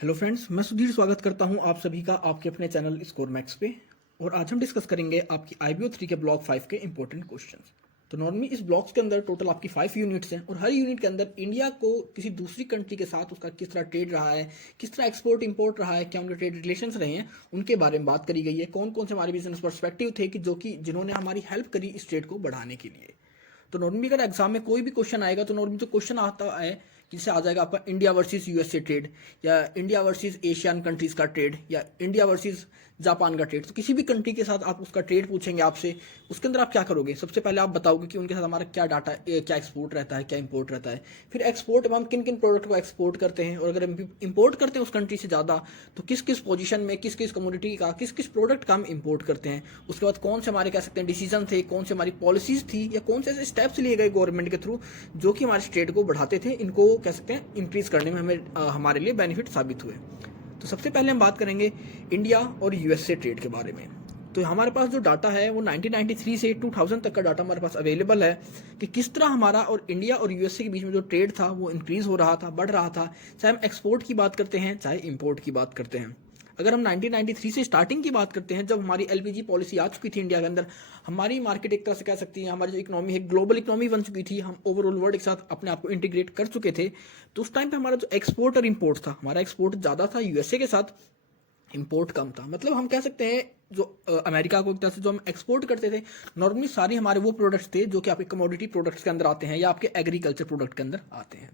Hello friends, मैं सुधीर स्वागत करता हूं आप सभी का आपके अपने चैनल स्कोर मैक्स पे। और आज हम डिस्कस करेंगे आपकी IBO 3 के ब्लॉक 5 के इंपॉर्टेंट क्वेश्चंस। तो नॉर्मली इस ब्लॉक्स के अंदर टोटल आपकी 5 यूनिट्स हैं और हर यूनिट के अंदर इंडिया को किसी दूसरी कंट्री के साथ उसका किस तरह ट्रेड रहा है, किस तरह एक्सपोर्ट इंपोर्ट रहा है, क्या उनके ट्रेड रिलेशंस रहे हैं, उनके बारे में बात करी गई है। कौन कौन से हमारे बिजनेस पर्सपेक्टिव थे कि जिन्होंने हमारी हेल्प करी इस ट्रेड को बढ़ाने के लिए। तो नॉर्मली अगर एग्जाम में कोई भी क्वेश्चन आएगा तो नॉर्मली जो क्वेश्चन आता है जिससे आ जाएगा आपका इंडिया वर्सेस यूएसए ट्रेड, या इंडिया वर्सेस एशियन कंट्रीज का ट्रेड, या इंडिया वर्सेस जापान का ट्रेड। तो किसी भी कंट्री के साथ आप उसका ट्रेड पूछेंगे आपसे, उसके अंदर आप क्या करोगे? सबसे पहले आप बताओगे कि उनके साथ हमारा क्या डाटा, क्या एक्सपोर्ट रहता है, क्या इंपोर्ट रहता है। फिर एक्सपोर्ट हम किन किन प्रोडक्ट को एक्सपोर्ट करते हैं, और अगर हम इंपोर्ट करते हैं उस कंट्री से ज़्यादा तो किस किस पोजीशन में किस किस कमोडिटी का, किस किस प्रोडक्ट का हम इंपोर्ट करते हैं। उसके बाद कौन से हमारे कह सकते हैं डिसीजन थे, कौन से हमारी पॉलिसीज थी, या कौन से ऐसे स्टेप्स लिए गए गवर्नमेंट के थ्रू जो कि हमारे ट्रेड को बढ़ाते थे, इनको कह सकते हैं इंक्रीज करने में हमें हमारे लिए बेनिफिट साबित हुए। तो सबसे पहले हम बात करेंगे इंडिया और यूएसए ट्रेड के बारे में। तो हमारे पास जो डाटा है वो 1993 से 2000 तक का डाटा हमारे पास अवेलेबल है कि किस तरह हमारा और इंडिया और यूएसए के बीच में जो ट्रेड था वो इंक्रीज हो रहा था, बढ़ रहा था, चाहे हम एक्सपोर्ट की बात करते हैं चाहे इंपोर्ट की बात करते हैं। अगर हम 1993 से स्टार्टिंग की बात करते हैं, जब हमारी एलपीजी पॉलिसी आ चुकी थी इंडिया के अंदर, हमारी मार्केट एक तरह से कह सकती है हमारी जो इकोनॉमी है ग्लोबल इकोनॉमी बन चुकी थी, हम ओवरऑल वर्ल्ड के साथ अपने आप को इंटीग्रेट कर चुके थे। तो उस टाइम पे हमारा जो एक्सपोर्ट और इंपोर्ट था, हमारा एक्सपोर्ट ज़्यादा था यूएसए के साथ, इंपोर्ट कम था। मतलब हम कह सकते हैं जो अमेरिका को एक तरह से जो हम एक्सपोर्ट करते थे, नॉर्मली सारी हमारे वो प्रोडक्ट्स थे जो कि आपके कमोडिटी प्रोडक्ट्स के अंदर आते हैं या आपके एग्रीकल्चर प्रोडक्ट के अंदर आते हैं।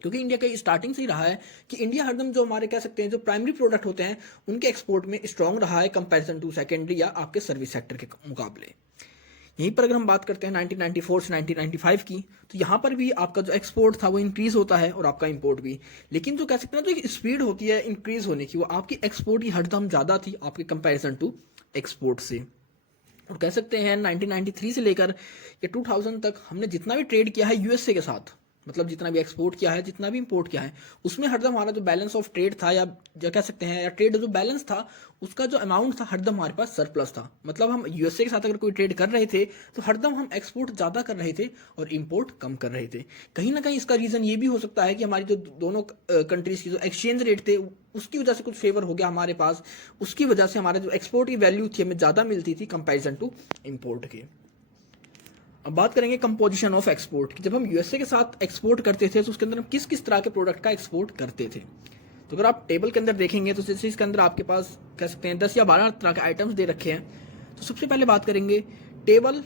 क्योंकि इंडिया का स्टार्टिंग से ही रहा है कि इंडिया हरदम जो हमारे कह सकते हैं जो प्राइमरी प्रोडक्ट होते हैं उनके एक्सपोर्ट में स्ट्रांग रहा है कंपैरिजन टू सेकेंडरी या आपके सर्विस सेक्टर के मुकाबले। यहीं पर अगर हम बात करते हैं 1994 से 1995 की, तो यहाँ पर भी आपका जो एक्सपोर्ट था वो इंक्रीज होता है और आपका इंपोर्ट भी। लेकिन जो कह सकते हैं जो एक स्पीड होती है इंक्रीज होने की, वो आपकी एक्सपोर्ट ही हरदम ज़्यादा थी आपके कंपैरिजन टू एक्सपोर्ट से। और कह सकते हैं 1993 से लेकर या 2000 तक हमने जितना भी ट्रेड किया है यूएसए के साथ, मतलब जितना भी एक्सपोर्ट किया है जितना भी इंपोर्ट किया है, उसमें हरदम हमारा जो बैलेंस ऑफ ट्रेड था या जो कह सकते हैं या ट्रेड जो बैलेंस था उसका जो अमाउंट था हरदम हमारे पास सरप्लस था। मतलब हम यूएसए के साथ अगर कोई ट्रेड कर रहे थे तो हरदम हम एक्सपोर्ट ज़्यादा कर रहे थे और इंपोर्ट कम कर रहे थे। कहीं ना कहीं इसका रीज़न ये भी हो सकता है कि हमारी जो दोनों कंट्रीज की जो एक्सचेंज रेट थे उसकी वजह से कुछ फेवर हो गया हमारे पास, उसकी वजह से हमारे जो एक्सपोर्ट की वैल्यू थी हमें ज़्यादा मिलती थी कंपेरिजन टू इंपोर्ट के। अब बात करेंगे कंपोजिशन ऑफ एक्सपोर्ट की। जब हम यूएसए के साथ एक्सपोर्ट करते थे तो उसके अंदर हम किस किस तरह के प्रोडक्ट का एक्सपोर्ट करते थे। तो अगर आप टेबल के अंदर देखेंगे तो जैसे इसके अंदर आपके पास कह सकते हैं 10 या 12 तरह के आइटम्स दे रखे हैं। तो सबसे पहले बात करेंगे table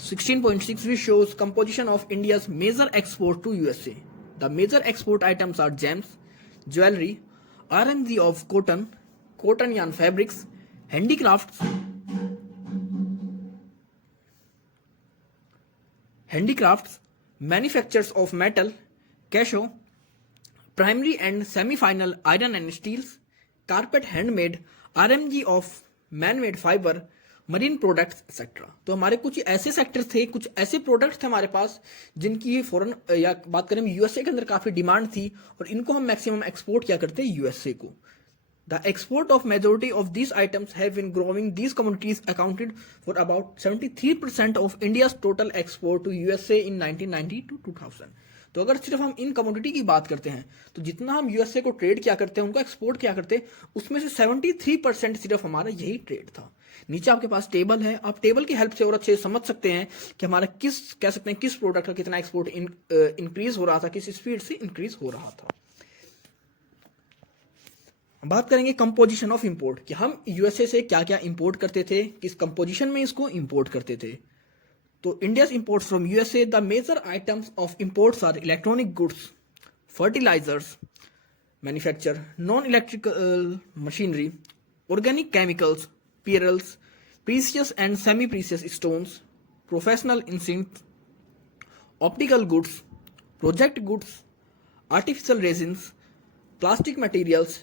16.6 which shows composition of India's major export to USA. The major export items are gems, jewelry, R&D of cotton, cotton yarn fabrics, handicrafts, manufactures of metal, cashew, primary and semi-final iron and steels, carpet handmade, RMG of man-made fiber, marine products etcetera. तो हमारे कुछ ऐसे sector थे, कुछ ऐसे products थे हमारे पास जिनकी फॉरेन या बात करें यूएसए के अंदर काफ़ी डिमांड थी और इनको हम मैक्सिमम एक्सपोर्ट क्या करते हैं यूएसए को। The export of majority of these items have been growing. These commodities accounted for about 73% of India's total export to USA in 1990 to 2000. तो अगर सिर्फ हम इन कमोडिटी की बात करते हैं तो जितना हम यूएसए को ट्रेड क्या करते हैं, उनको एक्सपोर्ट क्या करते हैं, उसमें से 73% सिर्फ हमारा यही ट्रेड था। नीचे आपके पास टेबल है, आप टेबल की हेल्प से और अच्छे से समझ सकते हैं कि हमारा किस कह सकते हैं किस प्रोडक्ट का कितना एक्सपोर्ट इंक्रीज हो रहा था, किस स्पीड से इंक्रीज हो रहा था। बात करेंगे कंपोजिशन ऑफ इंपोर्ट कि हम यूएसए से क्या क्या इंपोर्ट करते थे, किस कंपोजिशन में इसको इंपोर्ट करते थे। तो India's imports from USA, the major items of imports are electronic goods, fertilisers manufacture, non electrical machinery, organic chemicals, pearls, precious and semi precious stones, professional instruments, optical goods, project goods, artificial resins, plastic materials,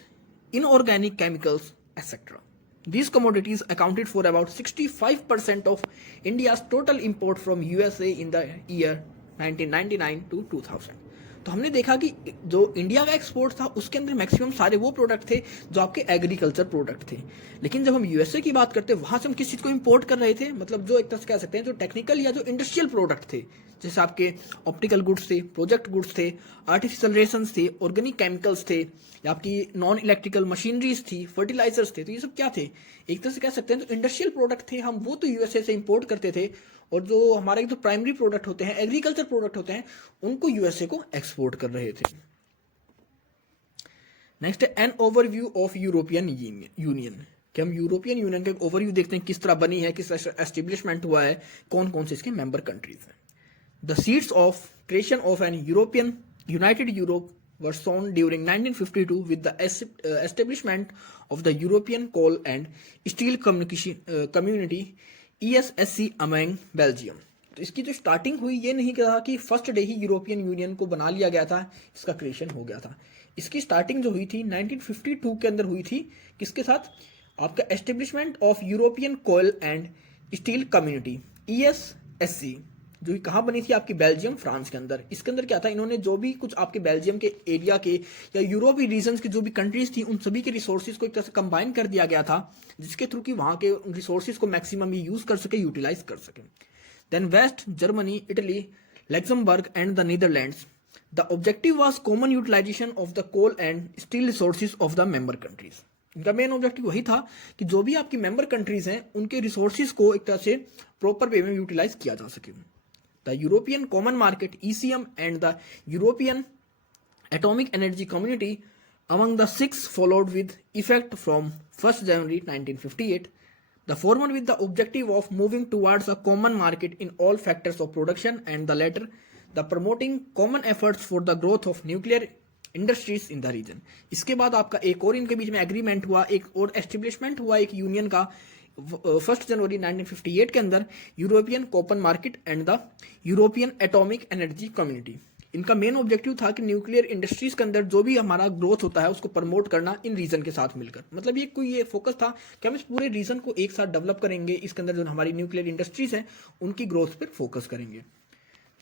inorganic chemicals, etc. These commodities accounted for about 65% of India's total import from USA in the year 1999 to 2000. तो हमने देखा कि जो India का export था उसके अंदर maximum सारे वो प्रोडक्ट थे जो आपके एग्रीकल्चर प्रोडक्ट थे। लेकिन जब हम यूएसए की बात करते हैं वहां से हम किस चीज़ को इम्पोर्ट कर रहे थे, मतलब जो एक तरह से कह सकते हैं जो टेक्निकल या जो इंडस्ट्रियल प्रोडक्ट थे, जैसे आपके ऑप्टिकल गुड्स थे, प्रोजेक्ट गुड्स थे, आर्टिफिशियल रेशंस थे, ऑर्गेनिक केमिकल्स थे, या आपकी नॉन इलेक्ट्रिकल मशीनरीज थी, फर्टिलाइजर्स थे। तो ये सब क्या थे, एक तरह से कह सकते हैं जो इंडस्ट्रियल प्रोडक्ट थे हम वो तो यूएसए से इम्पोर्ट करते थे, और जो हमारे जो प्राइमरी प्रोडक्ट होते हैं, एग्रीकल्चर प्रोडक्ट होते हैं, उनको यूएसए को एक्सपोर्ट कर रहे थे। नेक्स्ट है an overview of European union, कि हम यूरोपियन यूनियन का एक ओवरव्यू देखते हैं किस तरह बनी है, किस एस्टेब्लिशमेंट हुआ है, कौन कौन से इसके मेंबर कंट्रीज हैं। The seeds of creation of an European united Europe were sown during 1952 with the establishment of the European Coal and Steel Community ESSC among Belgium। तो इसकी जो स्टार्टिंग हुई ये नहीं कहा कि फर्स्ट डे ही यूरोपियन यूनियन को बना लिया गया था, इसका क्रिएशन हो गया था। इसकी स्टार्टिंग जो हुई थी 1952 के अंदर हुई थी, किसके साथ, आपका establishment of European coal and steel community ESSC, जो कहाँ बनी थी, आपकी बेल्जियम फ्रांस के अंदर। इसके अंदर क्या था, इन्होंने जो भी कुछ आपके बेल्जियम के एरिया के या यूरोपीय रीजन की जो भी कंट्रीज थी उन सभी के रिसोर्सेज को एक तरह से कंबाइन कर दिया गया था, जिसके थ्रू कि वहाँ के रिसोर्सेज को मैक्सिमम यूज कर सके, यूटिलाइज कर सके। Then West Germany, Italy, Luxembourg and the Netherlands, the objective was common utilisation of the coal and steel resources of the member countries. इनका मेन ऑब्जेक्टिव वही था कि जो भी आपकी मेंबर कंट्रीज हैं उनके रिसोर्सेज को एक तरह से प्रॉपर वे में यूटिलाइज किया जा सके। The European Common Market (ECM) and the European Atomic Energy Community among the six followed with effect from 1st January 1958. The former with the objective of moving towards a common market in all factors of production, and the latter the promoting common efforts for the growth of nuclear industries in the region. इसके बाद आपका एक और इनके बीच में agreement हुआ, एक और एस्टेब्लिशमेंट हुआ एक यूनियन का 1 जनवरी 1958 के अंदर, European common market and the European atomic energy community. इनका मेन ऑब्जेक्टिव था कि न्यूक्लियर इंडस्ट्रीज के अंदर जो भी हमारा ग्रोथ होता है उसको प्रमोट करना इन रीजन के साथ मिलकर। मतलब ये फोकस था कि हम इस पूरे रीजन को एक साथ डेवलप करेंगे, इसके अंदर जो हमारी न्यूक्लियर इंडस्ट्रीज हैं उनकी ग्रोथ पर फोकस करेंगे।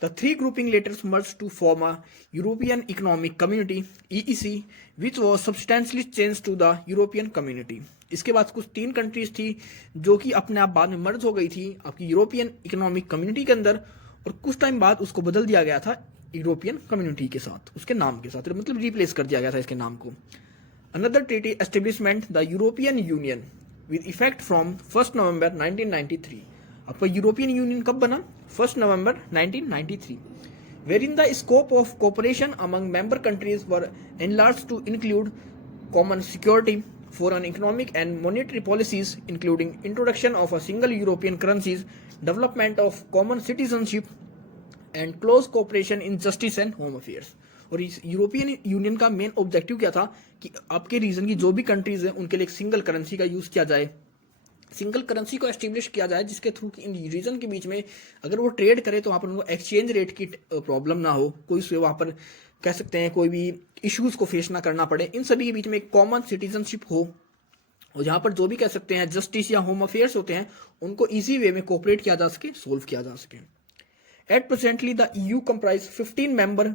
The three grouping later merged to form a European Economic Community (EEC), which was substantially changed to the European Community। इसके बाद कुछ 3 कंट्रीज थी जो कि अपने आप बाद में मर्ज हो गई थी आपकी यूरोपियन इकोनॉमिक कम्युनिटी के अंदर, और कुछ टाइम बाद उसको बदल दिया गया था यूरोपियन कम्युनिटी के साथ, उसके नाम के साथ, मतलब रिप्लेस कर दिया गया था इसके नाम को। Another treaty establishment the European Union with effect from 1st November 1993। आपका यूरोपियन यूनियन कब बना, 1 नवंबर 1993, wherein the scope of cooperation among member countries were enlarged to include common security, foreign economic and monetary policies, including introduction of a single European currencies, development of common citizenship, and close cooperation in justice and home affairs। और इस European union का main objective क्या था कि आपके reason की जो भी कंट्रीज हैं उनके लिए एक सिंगल करेंसी का यूज किया जाए, सिंगल करेंसी को एस्टेब्लिश किया जाए, जिसके थ्रू इन रीजन के बीच में अगर वो ट्रेड करे तो वहाँ पर उनको एक्सचेंज रेट की प्रॉब्लम ना हो, कोई से वहाँ पर कह सकते हैं कोई भी इश्यूज को फेस ना करना पड़े, इन सभी के बीच में एक कॉमन सिटीजनशिप हो, और जहाँ पर जो भी कह सकते हैं जस्टिस या होम अफेयर्स होते हैं उनको ईजी वे में कोऑपरेट किया जा सके, सोल्व किया जा सके। At presently the EU comprise 15 member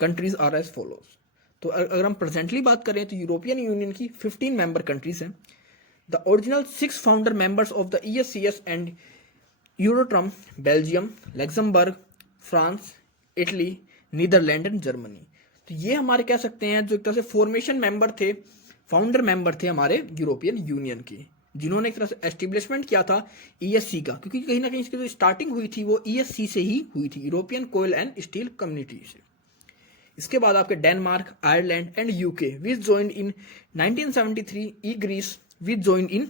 countries are as follows. तो अगर हम प्रेजेंटली बात करें तो यूरोपियन यूनियन की 15 मेंबर कंट्रीज हैं। The original 6 founder members of the ESCS and Euratom, Belgium, Luxembourg, France, Italy, Netherlands and Germany। तो ये हमारे कह सकते हैं जो एक तरह से फॉर्मेशन मेंबर थे, फाउंडर मेंबर थे हमारे यूरोपियन यूनियन के, जिन्होंने एक तरह से एस्टेब्लिशमेंट किया था ESC का, क्योंकि कहीं ना कहीं इसकी जो स्टार्टिंग हुई थी वो ESC से ही हुई थी, European coal and steel community से। इसके बाद आपके Denmark, Ireland and UK which joined in 1973, Greece which join in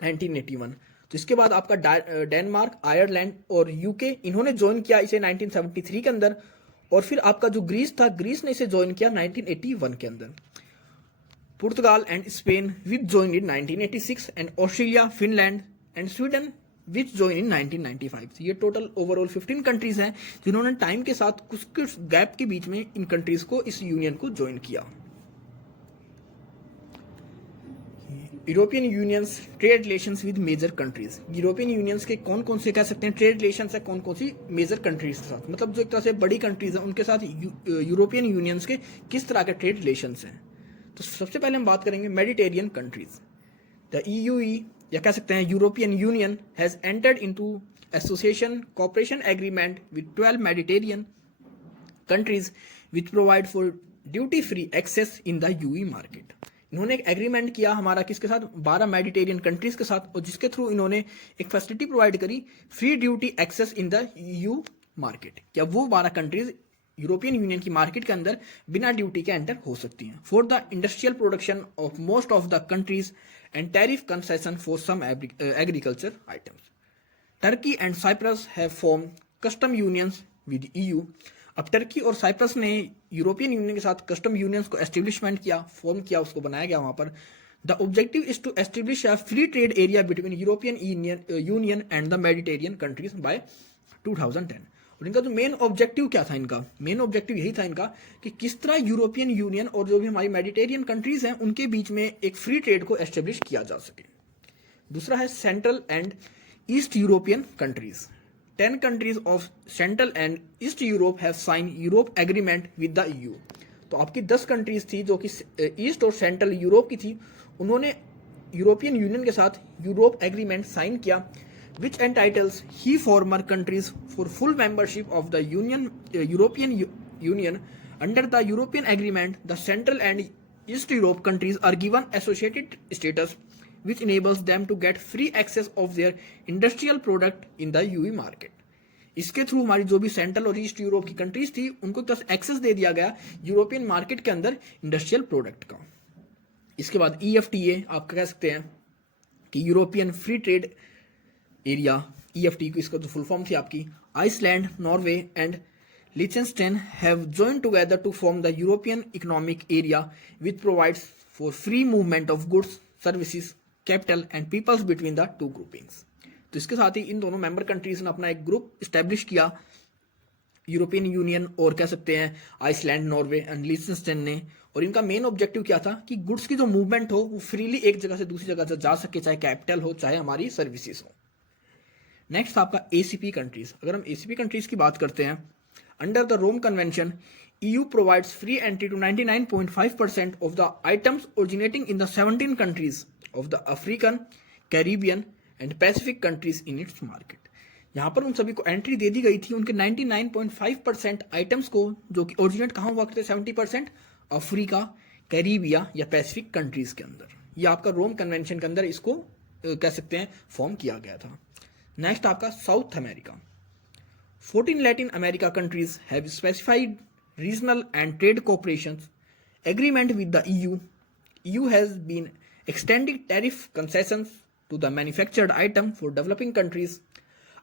1981। तो इसके बाद आपका डेनमार्क, आयरलैंड और UK इन्होंने ज्वाइन किया इसे 1973 के अंदर, और फिर आपका जो ग्रीस था, ग्रीस ने इसे ज्वाइन किया 1981 के अंदर। Portugal and Spain which join in 1986, and Australia, Finland and Sweden which join in 1995। ये टोटल ओवरऑल 15 कंट्रीज हैं जिन्होंने टाइम के साथ कुछ गैप के बीच में इन कंट्रीज को, इस यूनियन को ज्वाइन किया। European unions trade relations with major countries, European unions के कौन कौन से कह सकते हैं ट्रेड रिलेशंस है कौन कौन सी मेजर कंट्रीज के साथ, मतलब जो एक तरह से बड़ी कंट्रीज हैं उनके साथ यूरोपियन यूनियंस के किस तरह के ट्रेड रिलेशंस हैं। तो सबसे पहले हम बात करेंगे मेडिटेरियन कंट्रीज। द ईयूई या कह सकते हैं European union has entered into association cooperation agreement with 12 Mediterranean countries which provide for duty free access in the EU market. इन्होंने एक एग्रीमेंट किया हमारा किसके साथ, 12 मेडिटेरियन कंट्रीज के साथ, और जिसके थ्रू इन्होंने एक फैसिलिटी प्रोवाइड करी free duty access in the EU market. क्या वो 12 कंट्रीज यूरोपियन यूनियन की मार्केट के अंदर बिना ड्यूटी के एंटर हो सकती हैं for the industrial production of most of the countries and tariff concession for some agriculture items. Turkey and Cyprus have form custom unions with EU. अब टर्की और साइप्रस ने यूरोपियन यूनियन के साथ कस्टम यूनियंस को establishment किया, form किया, उसको बनाया गया वहां पर। The objective is to establish a free trade area between European union and the Mediterranean countries by 2010। और इनका जो मेन ऑब्जेक्टिव क्या था, इनका मेन ऑब्जेक्टिव यही था इनका कि किस तरह यूरोपियन यूनियन और जो भी हमारी मेडिटेरियन कंट्रीज हैं उनके बीच में एक फ्री ट्रेड को एस्टेब्लिश किया जा सके। दूसरा है central and east European countries. 10 countries of Central and East Europe have signed Europe Agreement with the EU। तो आपकी 10 कंट्रीज थी जो कि ईस्ट और सेंट्रल यूरोप की थी, उन्होंने यूरोपियन यूनियन के साथ यूरोप एग्रीमेंट साइन किया which entitles he former countries for full membership of the European Union. Under the European agreement the central and east Europe countries are given associated status which enables them to get free access of their industrial product in the UE market। इसके through हमारी जो भी central और east Europe की countries थी उनको बस access दे दिया गया यूरोपियन मार्केट के अंदर इंडस्ट्रियल प्रोडक्ट का। इसके बाद EFTA आप कह सकते हैं कि European free trade area. EFTA को इसका जो फुल फॉर्म थी आपकी, आइसलैंड, नॉर्वे एंड लिechtenstein have joined together to form the European Economic Area which provides for free movement of goods, services, capital and peoples between the two groupings. तो इसके साथ ही इन दोनों मेंबर कंट्रीज ने अपना एक ग्रुप स्टैब्लिश किया, European union और कह सकते हैं आइसलैंड, नॉर्वे एंड लिechtenstein ने। और इनका मेन ऑब्जेक्टिव क्या था कि गुड्स की जो मूवमेंट हो वो फ्रीली एक जगह से दूसरी जगह जा सके, चाहे कैपिटल हो चाहे हमारी सर्विसेज हो। नेक्स्ट आपका ACP कंट्रीज। अगर हम ACP कंट्रीज की बात करते हैं, under the Rome convention EU provides free entry to 99.5% of the items originating in the 17 countries of the African, Caribbean and Pacific countries in its market। यहाँ पर उन सभी को एंट्री दे दी गई थी उनके 99.5% आइटम्स को जो कि ओरिजिनेट कहाँ हुआ करते, 70% अफ्रीका, कैरिबिया या पैसिफिक कंट्रीज के अंदर। ये आपका रोम कन्वेंशन के अंदर इसको कह सकते हैं फॉर्म किया गया था। नेक्स्ट आपका south America. 14 Latin America countries have specified regional and trade cooperation agreement with the EU। EU has been extending tariff concessions to the manufactured item for developing countries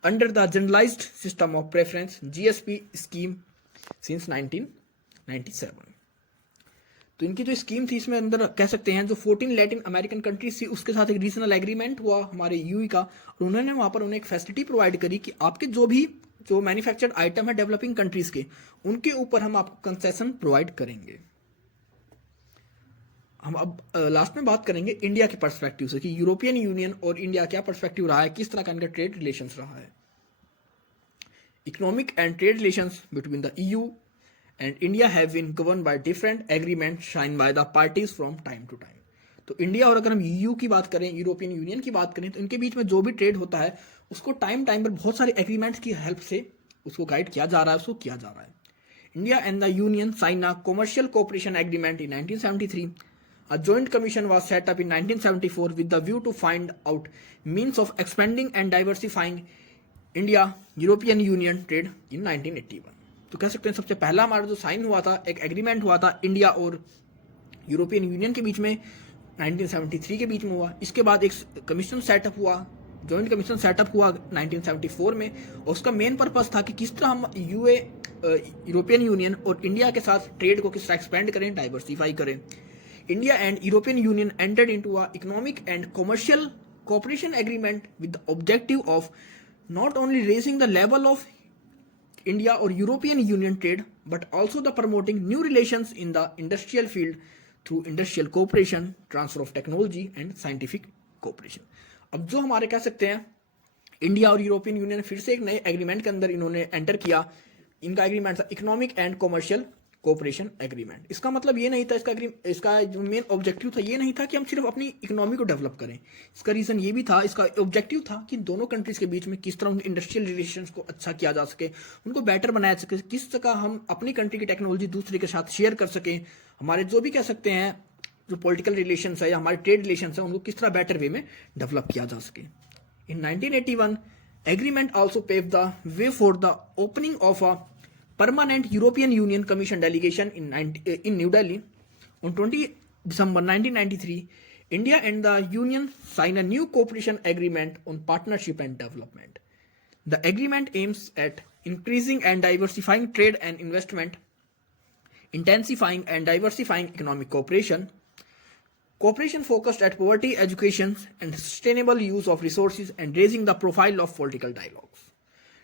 under the Generalized System of Preference GSP scheme since 1997। तो इनकी जो scheme थी इसमें अंदर कह सकते हैं जो 14 लैटिन अमेरिकन कंट्रीज थी उसके साथ एक रीजनल एग्रीमेंट हुआ हमारे EU का, और उन्होंने वहां पर उन्हें एक फैसिलिटी प्रोवाइड करी कि आपके जो मैन्युफैक्चर्ड आइटम है डेवलपिंग कंट्रीज के, उनके ऊपर हम आपको कंसेशन प्रोवाइड करेंगे। हम अब लास्ट में बात करेंगे इंडिया के पर्सपेक्टिव से कि यूरोपियन यूनियन और इंडिया क्या पर्सपेक्टिव रहा है, किस तरह का इनका ट्रेड रिलेशंस रहा है। Economic and trade relations between the EU and India have been governed by different agreement sign by the parties from time to time. तो इंडिया और अगर हम EU की बात करें, यूरोपियन यूनियन की बात करें, तो इनके बीच में जो भी ट्रेड होता है उसको टाइम टाइम पर बहुत सारे एग्रीमेंट्स की हेल्प से उसको गाइड किया जा रहा है, उसको किया जा रहा है। India and the union sign a commercial cooperation agreement in 1973। A joint commission was set up in 1974 with the view to find out means of expanding and diversifying India-European Union trade in 1981। तो कह सकते हैं सबसे पहला हमारा जो sign हुआ था, एक एग्रीमेंट हुआ था इंडिया और यूरोपियन यूनियन के बीच में 1973 के बीच में हुआ। इसके बाद एक कमीशन सेटअप हुआ, जॉइंट कमीशन सेटअप हुआ 1974 में, और उसका मेन पर्पस था कि किस तरह हम यूरोपियन यूनियन और इंडिया के साथ ट्रेड को किस तरह एक्सपेंड करें, डाइवर्सिफाई करें। India and European Union entered into a economic and commercial cooperation agreement with the objective of not only raising the level of India or European Union trade but also the promoting new relations in the industrial field through industrial cooperation, transfer of technology and scientific cooperation. अब जो हमारे कह सकते हैं India और European union फिर से एक नए एग्रीमेंट के अंदर इन्होंने एंटर किया। इनका एग्रीमेंट था economic and commercial cooperation agreement. इसका मतलब ये नहीं था, इसका जो मेन ऑब्जेक्टिव था ये नहीं था कि हम सिर्फ अपनी इकोनॉमी को डेवलप करें। इसका रीजन ये भी था, इसका ऑब्जेक्टिव था कि दोनों कंट्रीज के बीच में किस तरह उनके इंडस्ट्रियल रिलेशंस को अच्छा किया जा सके, उनको बेटर बनाया सके, किस तरह हम अपनी कंट्री की टेक्नोलॉजी दूसरे के साथ शेयर कर सकें, हमारे जो भी कह सकते हैं जो पॉलिटिकल रिलेशंस है या हमारे ट्रेड रिलेशंस है उनको किस तरह बेटर वे में डेवलप किया जा सके। इन 1981 agreement also paved the way for the opening of a permanent European Union Commission delegation in New Delhi. On 20 December 1993, India and the Union signed a new cooperation agreement on partnership and development. The agreement aims at increasing and diversifying trade and investment, intensifying and diversifying economic cooperation, cooperation focused at poverty, education, and sustainable use of resources, and raising the profile of political dialogues.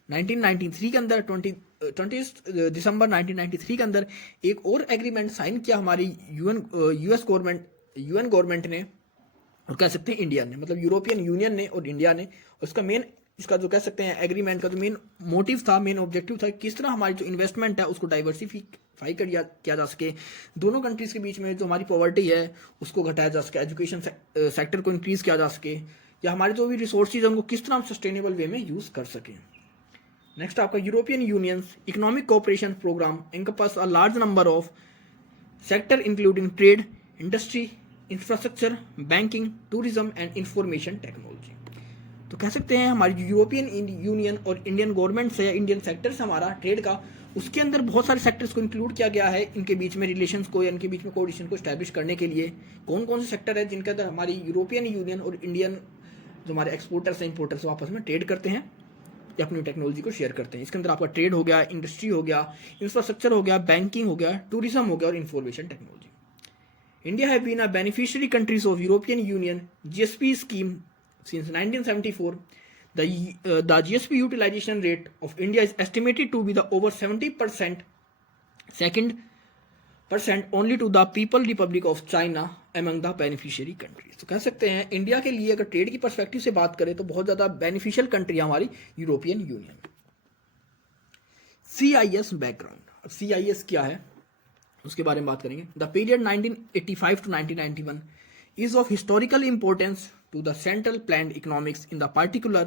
1993 के अंदर 20 दिसंबर 1993 के अंदर एक और agreement sign किया हमारी UN government ने और कह सकते हैं इंडिया ने, मतलब यूरोपियन यूनियन ने और इंडिया ने। उसका मेन इसका जो कह सकते हैं एग्रीमेंट का जो मेन मोटिव था, मेन ऑब्जेक्टिव था, किस तरह हमारी जो इन्वेस्टमेंट है उसको डाइवर्सिफाई किया जा सके, दोनों कंट्रीज के बीच में जो हमारी पॉवर्टी है उसको घटाया जा सके, एजुकेशन सेक्टर को इंक्रीज किया जा सके, या हमारे जो भी रिसोर्सेज है उनको किस तरह हम सस्टेनेबल वे में यूज कर सकें। नेक्स्ट आपका European union economic cooperation program encompass a large number of sector including trade, industry, infrastructure, banking, tourism and information technology। तो कह सकते हैं हमारी यूरोपियन यूनियन और इंडियन गवर्नमेंट से या इंडियन सेक्टर से हमारा ट्रेड का, उसके अंदर बहुत सारे सेक्टर्स को इंक्लूड किया गया है इनके बीच में रिलेशंस को या इनके बीच में कोऑर्डिनेशन को स्टैब्लिश करने के लिए। कौन कौन से सेक्टर है जिनके अंदर हमारी यूरोपियन यूनियन और इंडियन जो हमारे एक्सपोर्टर्स हैं इंपोर्टर्स आपस में ट्रेड करते हैं या अपनी टेक्नोलॉजी को शेयर करते हैं। इसके अंदर आपका ट्रेड हो गया, इंडस्ट्री हो गया, इंफ्रास्ट्रक्चर हो गया, बैंकिंग हो गया, टूरिज्म हो गया और information technology. India have been a beneficiary countries of European union GSP scheme since 1974. The GSP utilization rate of India is estimated to be the over 70%, second only to the People Republic of China among the beneficiary countries। तो कह सकते हैं India के लिए अगर trade की perspective से बात करें तो बहुत ज़्यादा बेनिफिशियल कंट्री है हमारी यूरोपियन यूनियन। CIS बैकग्राउंड, अब CIS क्या है उसके बारे में बात करेंगे। The period 1985 to 1991 is of historical importance to the central planned economics, in the particular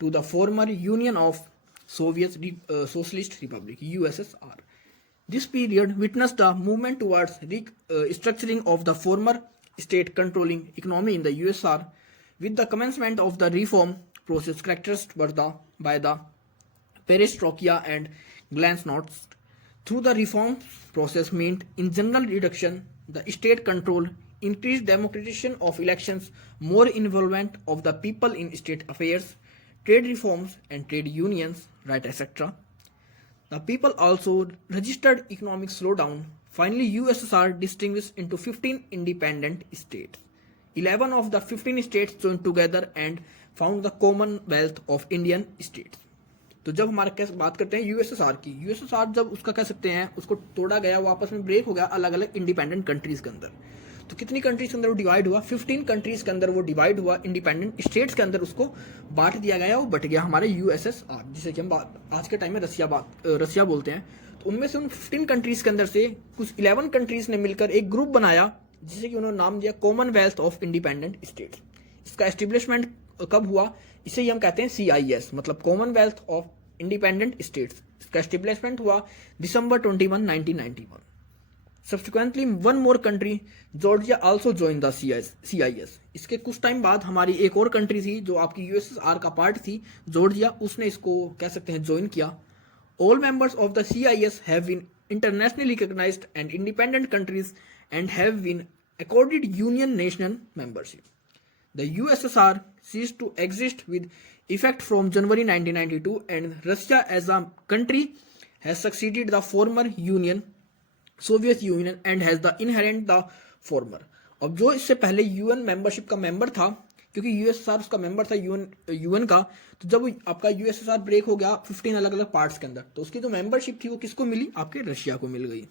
to the former Union of Soviet Socialist Republic USSR. This period witnessed the movement towards restructuring of the former state controlling economy in the USSR, with the commencement of the reform process characterized by the perestroika and glasnost. Through the reform process meant in general reduction the state control, increased democratization of elections, more involvement of the people in state affairs, trade reforms and trade unions, right, etc. The people also registered economic slowdown. Finally, USSR distinguished into 15 independent states. 11 of the 15 states joined together and found the Commonwealth of Indian States. तो जब हमारा कैसे बात करते हैं USSR की, USSR जब उसका कह सकते हैं उसको तोड़ा गया, वो आपस में ब्रेक हो गया अलग अलग इंडिपेंडेंट कंट्रीज के अंदर। तो कितनी कंट्रीज के अंदर वो डिवाइड हुआ, 15 कंट्रीज के अंदर वो डिवाइड हुआ, इंडिपेंडेंट स्टेट्स के अंदर उसको बांट दिया गया, वो बट गया हमारे यूएसएसआर, जिसे कि हम आज के टाइम में रसिया बोलते हैं। तो उनमें से उन 15 कंट्रीज के अंदर से कुछ 11 कंट्रीज ने मिलकर एक ग्रुप बनाया जिसे कि उन्होंने नाम दिया कॉमनवेल्थ ऑफ इंडिपेंडेंट स्टेट्स। इसका एस्टेब्लिशमेंट कब हुआ, इसे ही हम कहते हैं CIS, मतलब कॉमनवेल्थ ऑफ इंडिपेंडेंट स्टेट्स। इसका एस्टेब्लिशमेंट हुआ December 21, 1991। Subsequently, one more country, Georgia, also joined the CIS. इसके कुछ टाइम बाद हमारी एक और कंट्री थी जो आपकी यूएसएसआर का पार्ट थी, जॉर्जिया, उसने इसको कह सकते हैं ज्वाइन किया। All members of the CIS have been internationally recognized and independent countries and have been accorded union national membership. The USSR ceased to exist with effect from January 1992, and Russia as a country has succeeded the former Soviet Union and has the inherent the former। अब जो इससे पहले UN membership का member था, क्योंकि USSR उसका member था UN का, तो जब आपका यूएसएसआर ब्रेक हो गया 15 अलग अलग पार्ट्स के अंदर, तो उसकी जो मेंबरशिप थी वो किसको मिली, आपके रशिया को मिल गई।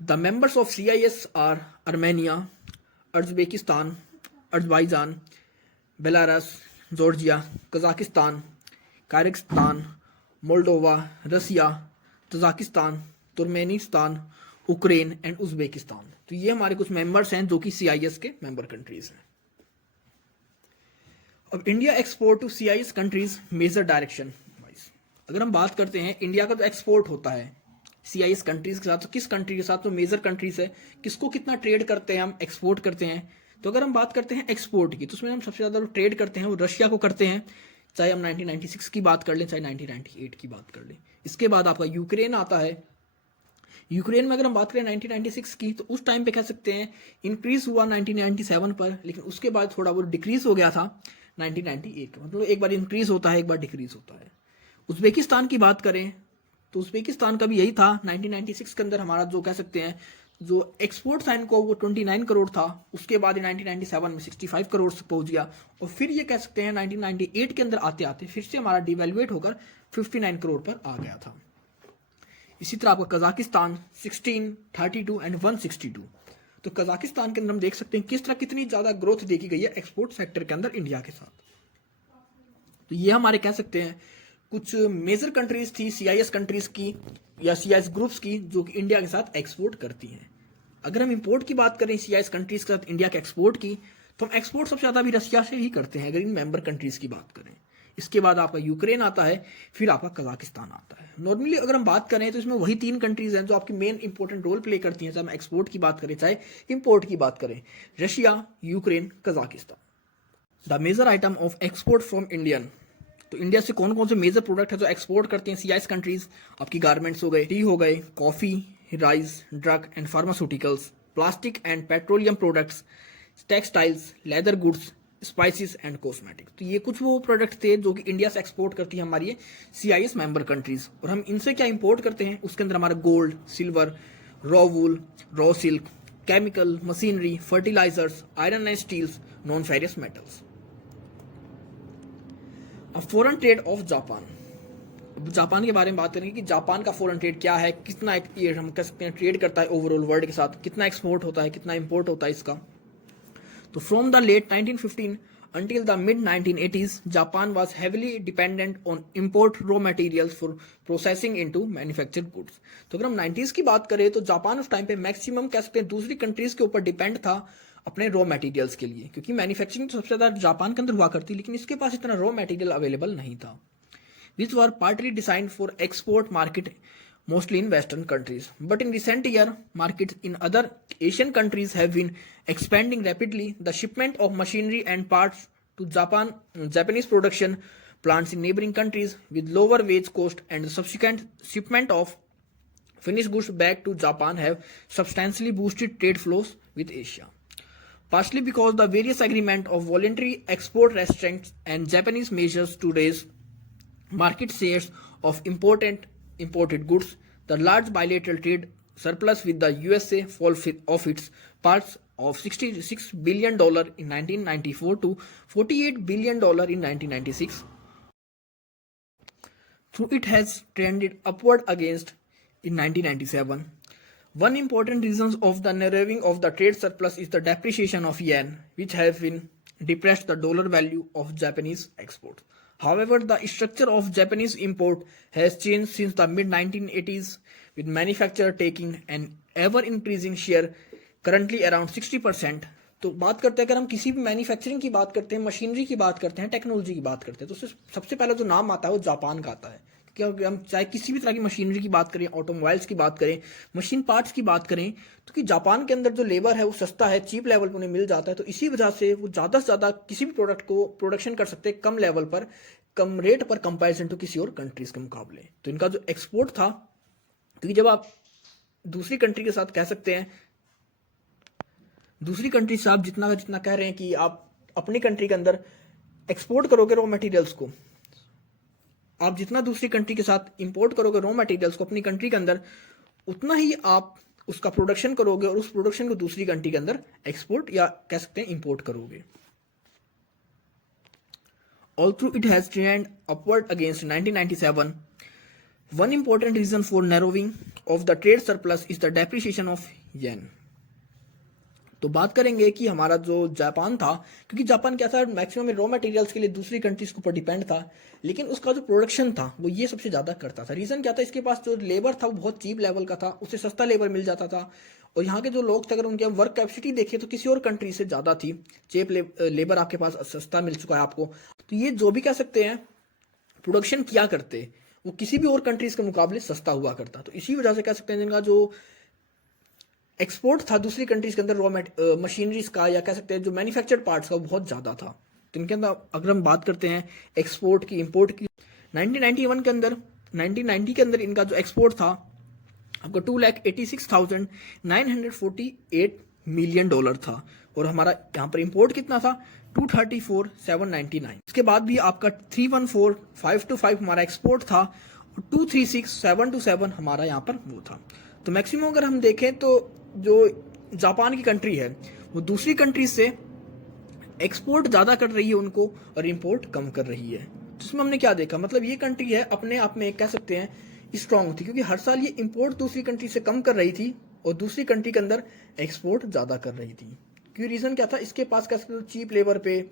The members of CIS are Armenia, Uzbekistan, Azerbaijan, Belarus, Georgia, Kazakhstan, Kyrgyzstan, Moldova, Russia, Tajikistan, Turkmenistan, Ukraine and Uzbekistan. तो ये हमारे कुछ मेंबर्स हैं जो कि CIS के मेंबर कंट्रीज हैं। अब India export to CIS countries major direction wise, अगर हम बात करते हैं इंडिया का जो एक्सपोर्ट होता है CIS कंट्रीज के साथ, तो किस कंट्री के साथ, तो मेजर कंट्रीज है, किसको कितना ट्रेड करते हैं हम, एक्सपोर्ट करते हैं। तो अगर हम बात करते हैं एक्सपोर्ट की, तो उसमें हम सबसे ज़्यादा जो ट्रेड करते हैं वो रशिया को करते हैं, चाहे हम 1996 की बात कर लें, चाहे 1998 की बात कर लें। इसके बाद आपका यूक्रेन आता है। यूक्रेन में अगर हम बात करें 1996 की, तो उस टाइम पे कह सकते हैं इंक्रीज हुआ 1997 पर, लेकिन उसके बाद थोड़ा वो डिक्रीज हो गया था 1998 का। मतलब एक बार इंक्रीज होता है, एक बार डिक्रीज होता है। उज्बेकिस्तान की बात करें तो उज्बेकिस्तान का भी यही था, 1996 के अंदर हमारा जो कह सकते हैं जो एक्सपोर्ट था इनको वो 29 करोड़ था, उसके बाद 1997 में 65 करोड़ से पहुंच गया, और फिर ये कह सकते हैं 1998 के अंदर आते आते फिर से हमारा डिवेल्युएट होकर 59 करोड़ पर आ गया था। इसी तरह आपका कजाकिस्तान 16, 32 एंड 162। तो कजाकिस्तान के अंदर हम देख सकते हैं किस तरह कितनी ज्यादा ग्रोथ देखी गई है एक्सपोर्ट सेक्टर के अंदर इंडिया के साथ। तो ये हमारे कह सकते हैं कुछ मेजर कंट्रीज थी CIS कंट्रीज की या CIS ग्रुप्स की जो कि इंडिया के साथ एक्सपोर्ट करती हैं। अगर हम इंपोर्ट की बात करें CIS कंट्रीज के साथ इंडिया के एक्सपोर्ट की, तो हम एक्सपोर्ट सबसे ज्यादा भी रशिया से ही करते हैं अगर इन मेंबर कंट्रीज की बात करें। इसके बाद आपका यूक्रेन आता है, फिर आपका कजाकिस्तान आता है। नॉर्मली अगर हम बात करें तो इसमें वही 3 कंट्रीज हैं जो आपकी मेन इंपॉर्टेंट रोल प्ले करती हैं, चाहे हम एक्सपोर्ट की बात करें चाहे इंपोर्ट की बात करें, Russia, Ukraine, Kazakhstan. The major item of export from Indian, तो इंडिया से कौन कौन से मेजर प्रोडक्ट है जो एक्सपोर्ट करते हैं CIS कंट्रीज, आपकी गारमेंट्स हो गए, टी हो गए, coffee, rice, drug and pharmaceuticals, plastic and petroleum products, textiles, leather goods, spices and cosmetics. तो ये कुछ वो प्रोडक्ट थे जो कि इंडिया से एक्सपोर्ट करती है हमारी CIS मेंबर कंट्रीज। और हम इनसे क्या इंपोर्ट करते हैं, उसके अंदर हमारा gold, silver, raw wool, raw silk, chemical, machinery, fertilisers, iron and steels, non ferrous metals. अब foreign trade of Japan, Japan के बारे में बात करेंगे कि जापान का फॉरेन ट्रेड क्या है, कितना ये हम कह सकते हैं ट्रेड करता है ओवरऑल वर्ल्ड के साथ, कितना एक्सपोर्ट होता है, कितना इंपोर्ट होता है इसका। तो from the late 1915 until the mid 1980s, Japan was heavily dependent on import raw materials for processing into manufactured goods। तो अगर हम 90s की बात करें तो जापान उस टाइम पे मैक्सिमम कह सकते हैं दूसरी कंट्रीज के ऊपर डिपेंड था अपने रॉ मटेरियल्स के लिए, क्योंकि मैन्युफैक्चरिंग तो सबसे ज्यादा जापान के अंदर हुआ करती, लेकिन इसके पास इतना रॉ मटेरियल अवेलेबल नहीं था, which were partly designed for export market mostly in Western countries. But in recent year, markets in other Asian countries have been expanding rapidly. The shipment of machinery and parts to Japanese production plants in neighboring countries with lower wage cost and the subsequent shipment of finished goods back to Japan have substantially boosted trade flows with Asia. Partially because the various agreement of voluntary export restraints and Japanese measures to raise market shares of imported goods, the large bilateral trade surplus with the USA fall off its parts of $66 billion in 1994 to $48 billion in 1996. Though it has trended upward against in 1997. One important reason of the narrowing of the trade surplus is the depreciation of yen, which has been depressed the dollar value of Japanese exports. However, the structure of Japanese import has changed since the mid-1980s, with manufacturer taking an ever-increasing share, currently around 60%. तो बात करते हैं अगर हम किसी भी manufacturing की बात करते हैं, मशीनरी की बात करते हैं, टेक्नोलॉजी की बात करते हैं, तो सबसे पहला जो नाम आता है वो जापान का आता है। क्योंकि हम चाहे किसी भी तरह की मशीनरी की बात करें, ऑटोमोबाइल्स की बात करें, मशीन पार्ट्स की बात करें, तो कि जापान के अंदर जो लेबर है वो सस्ता है, चीप लेवल पर उन्हें मिल जाता है, तो इसी वजह से वो ज़्यादा से ज़्यादा किसी भी प्रोडक्ट को प्रोडक्शन कर सकते हैं कम लेवल पर, कम रेट पर कंपैरिजन टू किसी और कंट्रीज के मुकाबले। तो इनका जो एक्सपोर्ट था, क्योंकि जब आप दूसरी कंट्री के साथ कह सकते हैं, दूसरी कंट्री से आप जितना जितना कह रहे हैं कि आप अपनी कंट्री के अंदर एक्सपोर्ट करोगे रॉ मटेरियल्स को, आप जितना दूसरी कंट्री के साथ इंपोर्ट करोगे रॉ मटेरियल्स को अपनी कंट्री के अंदर, उतना ही आप उसका प्रोडक्शन करोगे और उस प्रोडक्शन को दूसरी कंट्री के अंदर एक्सपोर्ट या कह सकते हैं इंपोर्ट करोगे। Although it has trended upward against 1997, one important reason for narrowing of the trade surplus is the depreciation of yen. तो बात करेंगे कि हमारा जो जापान था, क्योंकि जापान क्या था, मैक्सिमम रॉ मटेरियल्स के लिए दूसरी कंट्रीज के ऊपर डिपेंड था, लेकिन उसका जो प्रोडक्शन था वो ये सबसे ज़्यादा करता था। रीज़न क्या था, इसके पास जो लेबर था वो बहुत चीप लेवल का था, उससे सस्ता लेबर मिल जाता था, और यहाँ के जो लोग थे अगर उनकी हम वर्क कैपेसिटी देखें तो किसी और कंट्री से ज़्यादा थी। चीप लेबर आपके पास सस्ता मिल चुका है आपको, तो ये जो भी कह सकते हैं प्रोडक्शन किया करते वो किसी भी और कंट्रीज के मुकाबले सस्ता हुआ करता। तो इसी वजह से कह सकते हैं जिनका जो एक्सपोर्ट था दूसरी कंट्रीज के अंदर रॉ मशीनरीज का, या कह सकते हैं जो मैन्युफैक्चर्ड पार्ट्स का, वो बहुत ज़्यादा था। तो इनके अंदर अगर हम बात करते हैं एक्सपोर्ट की, इंपोर्ट की, 1991 के अंदर 1990 के अंदर इनका जो एक्सपोर्ट था आपका $2,86,948 मिलियन था, और हमारा यहाँ पर इंपोर्ट कितना था 234,799। इसके बाद भी आपका 314,525 हमारा एक्सपोर्ट था, और 236,727 हमारा यहाँ पर वो था। तो मैक्सिमम अगर हम देखें तो जो जापान की कंट्री है वो दूसरी कंट्री से एक्सपोर्ट ज़्यादा कर रही है उनको, और इंपोर्ट कम कर रही है। तो इसमें हमने क्या देखा, मतलब ये कंट्री है अपने आप में कह सकते हैं स्ट्रांग थी, क्योंकि हर साल ये इंपोर्ट दूसरी कंट्री से कम कर रही थी और दूसरी कंट्री के अंदर एक्सपोर्ट ज़्यादा कर रही थी। क्योंकि रीज़न क्या था, इसके पास कह सकते चीप लेबर पे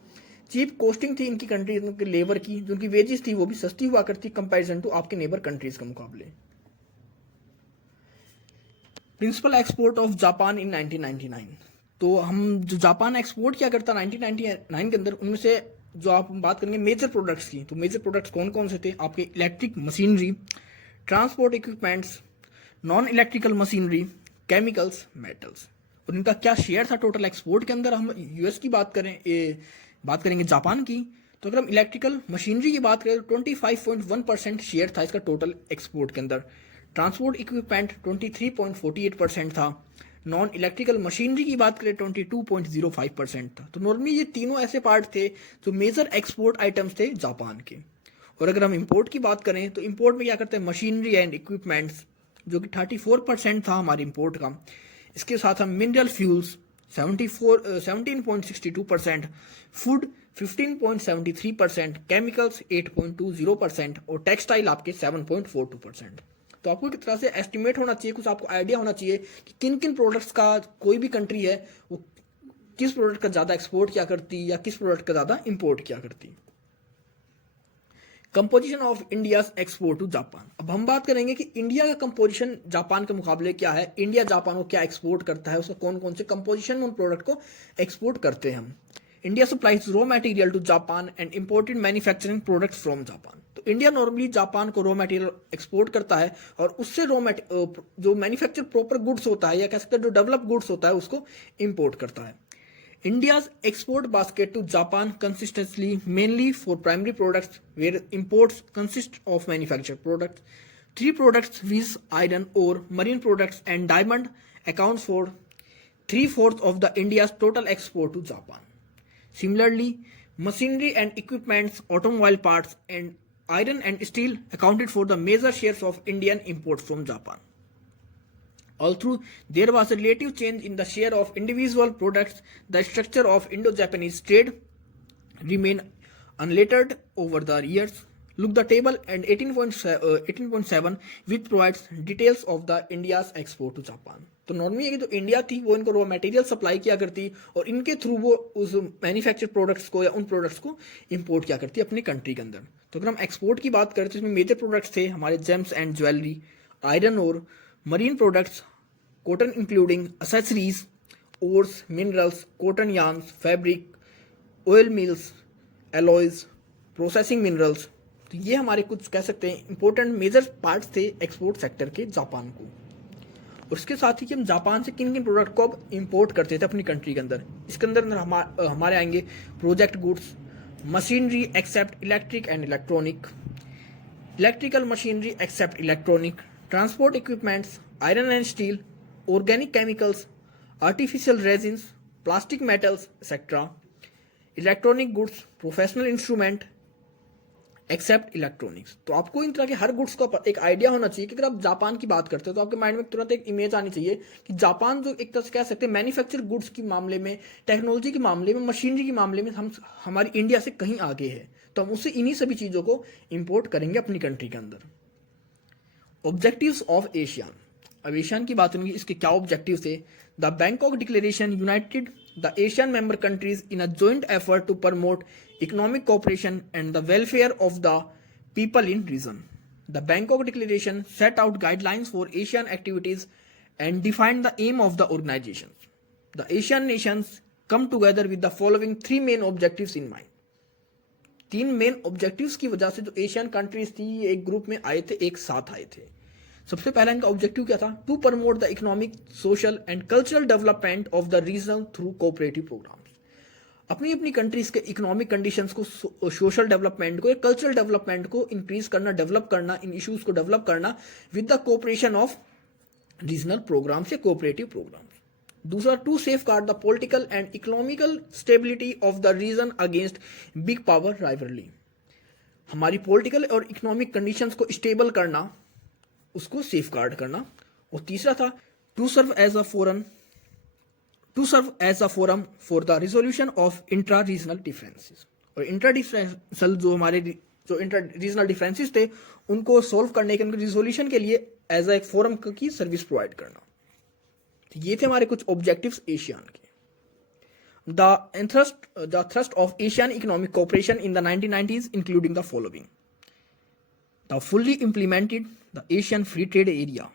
चीप कॉस्टिंग थी इनकी कंट्री के लेबर की, जो उनकी वेजेस थी वो भी सस्ती हुआ करती कंपैरिजन टू आपके नेबर कंट्रीज के मुकाबले। प्रिंसिपल एक्सपोर्ट ऑफ जापान इन 1999। तो हम जो जापान एक्सपोर्ट क्या करता 1999 के अंदर, उनमें से जो आप बात करेंगे मेजर प्रोडक्ट्स की, तो मेजर प्रोडक्ट्स कौन कौन से थे आपके, electric machinery, transport equipments, non electrical machinery, chemicals, metals. और इनका क्या शेयर था टोटल एक्सपोर्ट के अंदर। हम यूएस की बात करेंगे जापान की, तो अगर हम इलेक्ट्रिकल मशीनरी की बात करें तो 25.1% शेयर था इसका टोटल एक्सपोर्ट के अंदर। ट्रांसपोर्ट इक्विपमेंट 23.48% था। नॉन इलेक्ट्रिकल मशीनरी की बात करें 22.05% था। तो नॉर्मली ये तीनों ऐसे पार्ट थे जो मेजर एक्सपोर्ट आइटम्स थे जापान के। और अगर हम इंपोर्ट की बात करें तो इंपोर्ट में क्या करते हैं, मशीनरी एंड इक्विपमेंट्स जो कि 34% था हमारे इंपोर्ट का। इसके साथ हम मिनरल फ्यूल्स 17.62%, फूड 15.73%, केमिकल्स 8.20% और टेक्सटाइल आपके 7.42%। तो आपको एक तरह से एस्टिमेट होना चाहिए, कुछ आपको आइडिया होना चाहिए कि किन किन प्रोडक्ट्स का कोई भी कंट्री है वो किस प्रोडक्ट का ज़्यादा एक्सपोर्ट क्या करती या किस प्रोडक्ट का ज़्यादा इंपोर्ट क्या करती। Composition of India export to Japan. अब हम बात करेंगे कि इंडिया का कंपोजिशन जापान के मुकाबले क्या है, इंडिया जापान को क्या एक्सपोर्ट करता है, उसका कौन कौन से कंपोजिशन उन प्रोडक्ट को एक्सपोर्ट करते हैं हम। India supplies raw material to Japan and imported manufacturing products from Japan. तो इंडिया नॉर्मली जापान को रॉ मटेरियल एक्सपोर्ट करता है, और उससे जो मैन्युफैक्चर प्रॉपर गुड्स होता है या कह सकते हैं जो डेवलप गुड्स होता है उसको इंपोर्ट करता है। India's export basket to Japan consistently mainly for primary products, where imports consist of manufactured products. Three products, viz. Iron ore, marine products, and diamond, accounts for 3/4 of the India's total export to Japan. Similarly, machinery and equipments, automobile parts, and iron and steel accounted for the major shares of Indian imports from Japan. Although there was a relative change in the share of individual products, the structure of Indo-Japanese trade remained unaltered over the years. Look the table and 18.7 which provides details of the India's export to Japan. तो normally ये जो India थी वो इनको raw material supply किया करती, और इनके थ्रू वो उस मैन्युफैक्चर प्रोडक्ट्स को या उन प्रोडक्ट्स को इंपोर्ट किया करती अपनी कंट्री के अंदर। तो अगर हम एक्सपोर्ट की बात करें तो इसमें मेजर प्रोडक्ट्स थे हमारे जेम्स एंड ज्वेलरी, आयरन और marine products, cotton including accessories, ores, minerals, cotton yarns, fabric, oil mills, alloys, processing minerals। तो ये हमारे कुछ कह सकते हैं इंपॉर्टेंट मेजर पार्ट्स थे एक्सपोर्ट सेक्टर के जापान को। और इसके साथ ही कि हम जापान से किन किन प्रोडक्ट को अब इंपोर्ट करते थे अपनी कंट्री के अंदर। इसके अंदर हमारे आएंगे project goods, machinery except electric and electronic, electrical machinery except electronic, transport equipments, iron and steel, organic chemicals, artificial resins, plastic metals etcetera, electronic goods, professional instrument except electronics. तो आपको इन तरह के हर गुड्स का एक आइडिया होना चाहिए कि अगर आप जापान की बात करते हो तो आपके माइंड में तुरंत एक इमेज आनी चाहिए कि जापान जो एक तरह से कह सकते हैं मैन्युफैक्चर गुड्स के मामले में, टेक्नोलॉजी के मामले में, मशीनरी के मामले में हम हमारी इंडिया से कहीं आगे है, तो हम उससे इन्हीं सभी चीज़ों को इम्पोर्ट करेंगे अपनी कंट्री के अंदर। Objectives of ASEAN. अब एशियान की बात होगी, इसके क्या ऑब्जेक्टिव थे। The Bangkok declaration united the Asian member countries in a joint effort to promote economic cooperation and the welfare of the people in region. The Bangkok declaration set out guidelines for Asian activities and defined the aim of the organization. The Asian nations come together with the following three main objectives in mind. तीन main objectives की वजह से जो Asian countries थी एक group में आए थे, एक साथ आए थे। सबसे पहला इनका ऑब्जेक्टिव क्या था? To promote the economic, social and cultural development of the region through cooperative programmes. अपनी अपनी कंट्रीज के इकोनॉमिक कंडीशंस को, सोशल डेवलपमेंट को, कल्चरल डेवलपमेंट को इंक्रीज करना, डेवलप करना, इन इश्यूज को डेवलप करना with the cooperation of regional programme से कोऑपरेटिव प्रोग्राम। दूसरा, to safeguard the political and economical stability of the region against big power rivalry. हमारी पॉलिटिकल और इकोनॉमिक कंडीशंस को स्टेबल करना, उसको सेफ गार्ड करना। और तीसरा था to serve as a forum for the resolution of intra regional differences. और इंट्रा डिफरेंशियल जो हमारे जो इंटर रीजनल डिफरेंसेस थे उनको सोल्व करने के, उनके रिजोल्यूशन के लिए एज एक फोरम की सर्विस प्रोवाइड करना। तो ये थे हमारे कुछ ऑब्जेक्टिव्स एशियान के। The thrust of ASEAN economic cooperation in the 1990s including the following: the fully implemented the ASEAN free trade area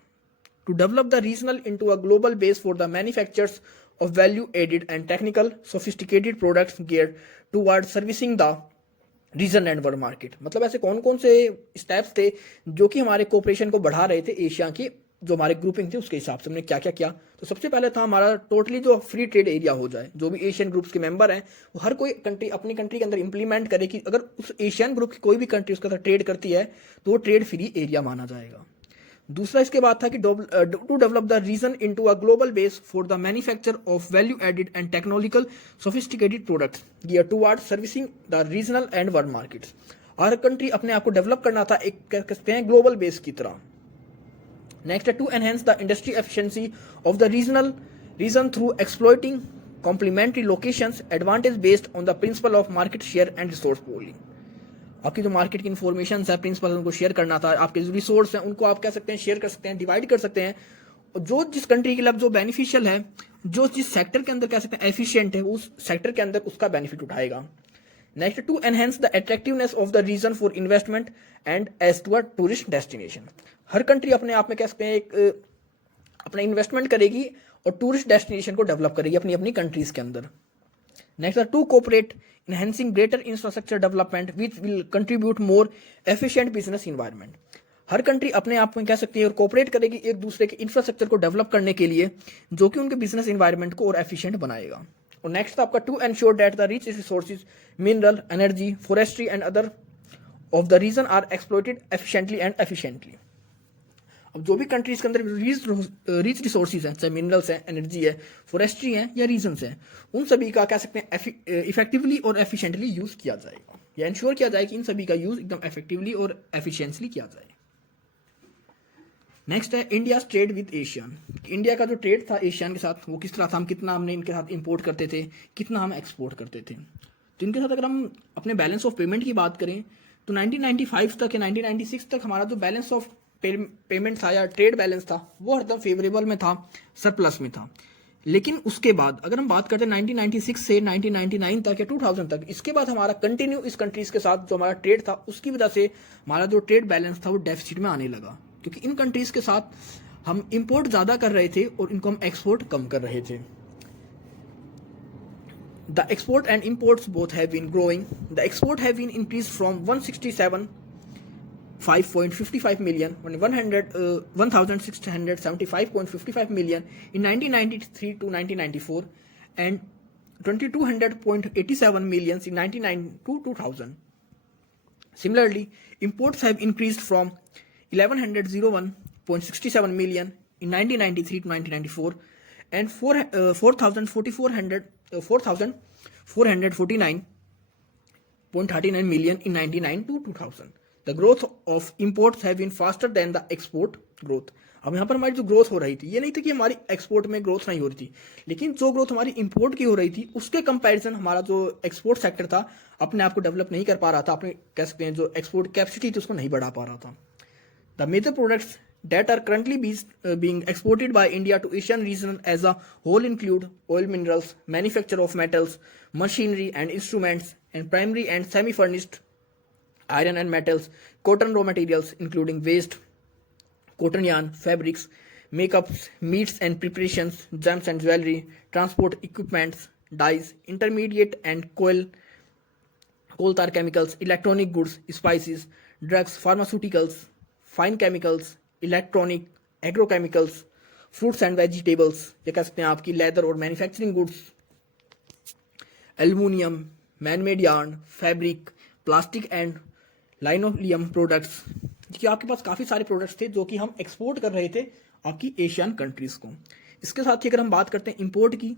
to develop the regional into a global base for the manufacturers of value added and technical sophisticated products geared toward servicing the region and world market. मतलब ऐसे कौन कौन से steps थे जो कि हमारे cooperation को बढ़ा रहे थे एशिया की, जो हमारे ग्रुपिंग थे उसके हिसाब से हमने क्या क्या किया। तो सबसे पहले था हमारा टोटली जो फ्री ट्रेड एरिया हो जाए, जो भी एशियन ग्रुप्स के मेंबर हैं वो हर कोई कंट्री अपनी कंट्री के अंदर इंप्लीमेंट करे कि अगर उस एशियन ग्रुप की कोई भी कंट्री उसके साथ ट्रेड करती है तो वो ट्रेड फ्री एरिया माना जाएगा। दूसरा इसके बाद था कि to develop the region into a global base for the manufacture of value added and technological sophisticated products gear toward servicing the regional and world markets. हर कंट्री अपने आप को डेवलप करना था एक कहते हैं ग्लोबल बेस की तरह। नेक्स्ट है to enhance the industry efficiency of the region through exploiting complementary locations advantage based on the principle of market share and resource pooling. आपकी जो मार्केट की इन्फॉर्मेशन है, प्रिंसिपल उनको शेयर करना था, आपके जो रिसोर्स हैं उनको आप कह सकते हैं शेयर कर सकते हैं, डिवाइड कर सकते हैं। जो जिस कंट्री के लिए जो बेनिफिशियल है, जो जिस सेक्टर के अंदर कह सकते हैं एफिशिएंट है, उस सेक्टर के अंदर उसका बेनिफिट उठाएगा। Next, to enhance the attractiveness of the region for investment and as to a tourist destination. हर कंट्री अपने आप में कह सकते हैं एक अपना इन्वेस्टमेंट करेगी और टूरिस्ट डेस्टिनेशन को डेवलप करेगी अपनी अपनी कंट्रीज के अंदर। Next, to cooperate enhancing greater infrastructure development which will contribute more efficient business environment। Her country अपने आप में कह सकती है और कोऑपरेट करेगी एक दूसरे के इंफ्रास्ट्रक्चर को डेवलप करने के लिए, जो कि उनके बिजनेस एनवायरनमेंट को और एफिशिएंट बनाएगा। और नेक्स्ट आपका to ensure that the rich resources, mineral, energy, forestry and other of the region are exploited efficiently and efficiently. अब जो भी कंट्रीज के अंदर रिच रिसोर्सेज हैं, चाहे मिनरल्स हैं, एनर्जी है, फॉरेस्ट्री है या रीजन्स हैं, उन सभी का कह सकते हैं इफेक्टिवली और एफिशिएंटली यूज किया जाएगा, या इंश्योर किया जाए कि इन सभी का यूज एकदम इफेक्टिवली और एफिशिएंटली किया जाए। नेक्स्ट है India trade with Asian. India का जो ट्रेड था एशियन के साथ वो किस तरह था, हम कितना हमने इनके साथ इंपोर्ट करते थे, कितना हम एक्सपोर्ट करते थे। तो इनके साथ अगर हम अपने बैलेंस ऑफ पेमेंट की बात करें तो 1995 तक या 1996 तक हमारा जो बैलेंस ऑफ पेमेंट था या ट्रेड बैलेंस था वो हरदम फेवरेबल में था, सरप्लस में था। लेकिन उसके बाद अगर हम बात करते हैं 1996 से 1999 तक या 2000 तक, इसके बाद हमारा कंटिन्यू इस कंट्रीज के साथ जो हमारा ट्रेड था उसकी वजह से हमारा जो ट्रेड बैलेंस था वो डेफिसिट में आने लगा, क्योंकि इन कंट्रीज के साथ हम इंपोर्ट ज़्यादा कर रहे थे और इनको हम एक्सपोर्ट कम कर रहे थे। The export and imports both have been growing. The export have been increased from 167.55 million, 1,675.55 million in 1993 to 1994, and 2,200.87 million in 1999 to 2000. Similarly, imports have increased from 1,101.67 million in 1993 to 1994, and 4,449.39 million in 1999 to 2000. The growth of imports have been faster than the export growth. अब यहाँ पर हमारी जो growth हो रही थी, ये नहीं थी कि हमारी एक्सपोर्ट में ग्रोथ नहीं हो रही थी, लेकिन जो ग्रोथ हमारी इंपोर्ट की हो रही थी उसके कंपैरिजन हमारा जो एक्सपोर्ट सेक्टर था अपने आप को डेवलप नहीं कर पा रहा था, अपने कह सकते हैं जो एक्सपोर्ट कैपेसिटी थी उसको नहीं बढ़ा पा रहा था। The major products that are currently being exported by India to Asian region as a whole include oil minerals, manufacture of metals, machinery and instruments, and primary and semi-furnished iron and metals, cotton raw materials including waste, cotton yarn, fabrics, makeups, meats and preparations, gems and jewelry, transport equipments, dyes, intermediate and coal tar chemicals, electronic goods, spices, drugs, pharmaceuticals, fine chemicals, electronic, agrochemicals, fruits and vegetables, ये कह सकते हैं आपकी leather और manufacturing goods, aluminium, manmade yarn, fabric, plastic and linoleum products. देखिए आपके पास काफ़ी सारे प्रोडक्ट्स थे जो कि हम एक्सपोर्ट कर रहे थे आपकी एशियन कंट्रीज़ को। इसके साथ ही अगर हम बात करते हैं इंपोर्ट की,